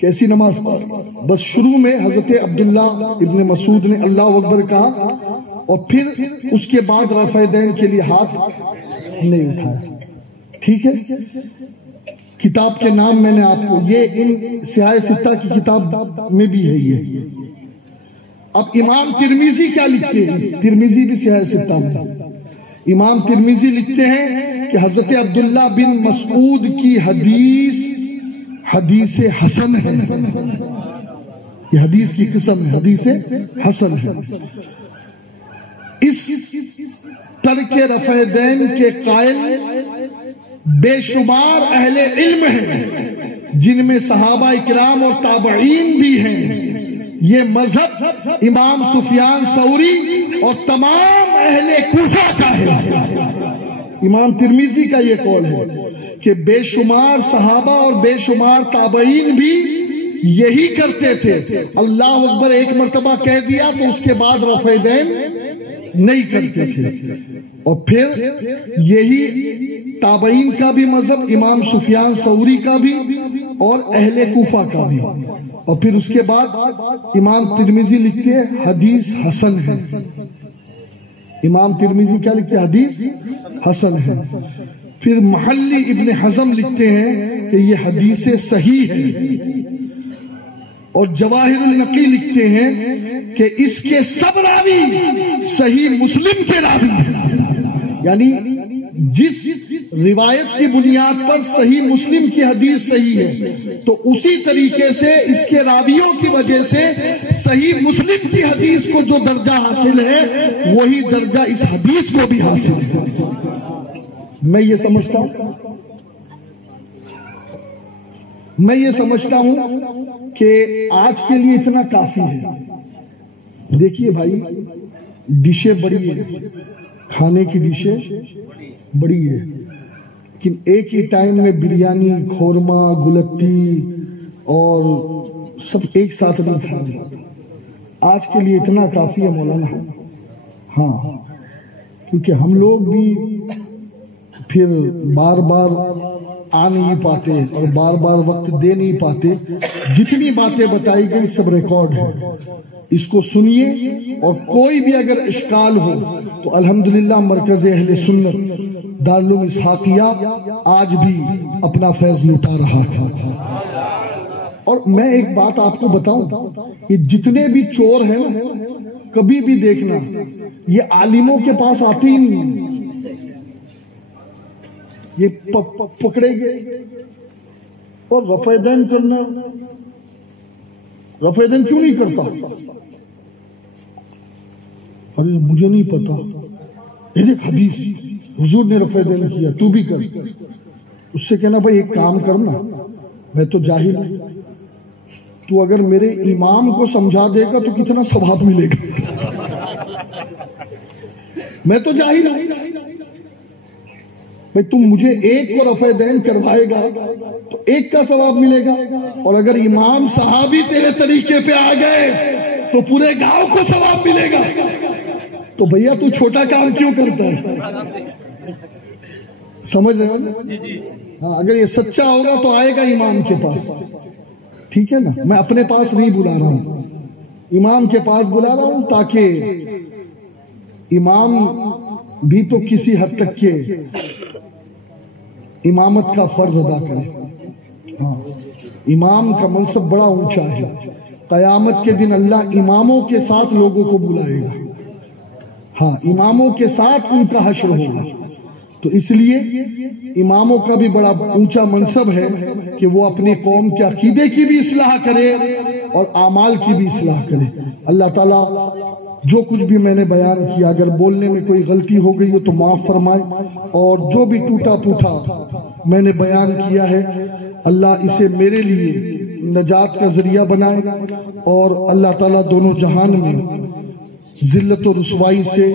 کیسی نماز پڑھ؟ بس شروع میں حضرت عبداللہ ابن مسعود نے اللہ اکبر کہا اور پھر اس کے بعد رفع دین کے لیے ہاتھ نہیں اٹھایا۔ ٹھیک ہے، کتاب کے نام میں نے آپ کو، یہ ان سیاہ ستہ کی کتاب میں بھی ہے یہ۔ اب امام ترمذی کیا لکھتے ہیں؟ ترمذی بھی سیاہ ستہ میں۔ امام ترمذی لکھتے ہیں کہ حضرت عبداللہ بن مسعود کی حدیث حسن ہے، یہ حدیث کی قسم ہے، حدیث حسن ہے۔ اس ترک رفع دین کے قائل بے شمار اہل علم ہیں، جن میں صحابہ اکرام اور تابعین بھی ہیں۔ یہ مذہب امام سفیان ثوری اور تمام اہل کوفہ کا ہے۔ امام ترمذی کا یہ قول ہے کہ بے شمار صحابہ اور بے شمار تابعین بھی یہی کرتے تھے، اللہ اکبر ایک مرتبہ کہہ دیا تو اس کے بعد رفع دین نہیں کرتے تھے۔ اور پھر یہی تابعین کا بھی مذہب، امام سفیان ثوری کا بھی اور اہل کوفہ کا بھی۔ اور پھر اس کے بعد امام ترمذی لکھتے ہیں حدیث حسن ہے۔ امام ترمذی کیا لکھتے ہیں؟ حدیث حسن ہے۔ پھر محلی ابن حزم لکھتے ہیں کہ یہ حدیث صحیح ہے، اور جواہر النقی لکھتے ہیں کہ اس کے سب راوی صحیح مسلم کے راوی ہیں، یعنی جس روایت کی بنیاد پر صحیح مسلم کی حدیث صحیح ہے تو اسی طریقے سے اس کے راویوں کی وجہ سے صحیح مسلم کی حدیث کو جو درجہ حاصل ہے وہی درجہ اس حدیث کو بھی حاصل ہے۔ میں یہ سمجھتا ہوں کہ آج کے لیے اتنا کافی ہے۔ دیکھیے بھائی، ڈشیں بڑی ہیں، کھانے کی ڈشیں بڑی ہے، لیکن ایک ہی ٹائم میں بریانی، کھورما، گلتی اور سب ایک ساتھ نہیں کھانا۔ آج کے لیے اتنا کافی ہے مولانا۔ ہاں، کیونکہ ہم لوگ بھی پھر بار بار آ نہیں پاتے اور بار بار وقت دے نہیں پاتے۔ جتنی باتیں بتائی گئی سب ریکارڈ ہے، اس کو سنیے، اور کوئی بھی اگر اشکال ہو تو الحمدللہ مرکز اہل سنت دارالعلوم اسحاقیہ آج بھی اپنا فیض لٹا رہا ہے۔ اور میں ایک بات آپ کو بتاؤں، یہ جتنے بھی چور ہیں کبھی بھی دیکھنا یہ عالموں کے پاس آتے ہی نہیں، یہ پکڑے گئے اور رفع دین کرنا، رفع دین کیوں نہیں کرتا؟ ارے مجھے نہیں پتا، یہ دیکھ حدیث حضور نے رفع دین کیا، تو بھی کر۔ اس سے کہنا بھائی ایک کام کرنا، میں تو جاہل ہوں، تو اگر میرے امام کو سمجھا دے گا تو کتنا ثواب ملے گا؟ میں تو جاہل ہوں بھائی، تم مجھے ایک کو رفع دین کروائے گا تو ایک کا ثواب ملے گا، اور اگر امام صحابی تیرے طریقے پہ آ گئے تو پورے گاؤں کو ثواب ملے گا۔ تو بھیا تو چھوٹا کام کیوں کرتا ہے؟ سمجھ رہے ہیں؟ ہاں، اگر یہ سچا ہوگا تو آئے گا امام کے پاس، ٹھیک ہے نا؟ میں اپنے پاس نہیں بلا رہا ہوں، امام کے پاس بلا رہا ہوں، تاکہ امام بھی تو کسی حد تک کے امامت کا فرض ادا کرے۔ ہاں، امام کا منصب بڑا اونچا ہے، قیامت کے دن اللہ اماموں کے ساتھ لوگوں کو بلائے گا۔ ہاں، اماموں کے ساتھ ان کا حشر ہوگا، تو اس لیے اماموں کا بھی بڑا اونچا منصب ہے کہ وہ اپنی قوم کے عقیدے کی بھی اصلاح کرے اور اعمال کی بھی اصلاح کرے۔ اللہ تعالیٰ جو کچھ بھی میں نے بیان کیا، اگر بولنے میں کوئی غلطی ہو گئی ہو تو معاف فرمائے، اور جو بھی ٹوٹا پھوٹا میں نے بیان کیا ہے اللہ اسے میرے لیے نجات کا ذریعہ بنائے اور اللہ تعالیٰ دونوں جہان میں ذلت و رسوائی سے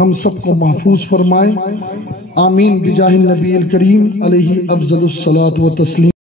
ہم سب کو محفوظ فرمائے. آمین بجاہ النبی الکریم علیہ افضل الصلاۃ و تسلیم.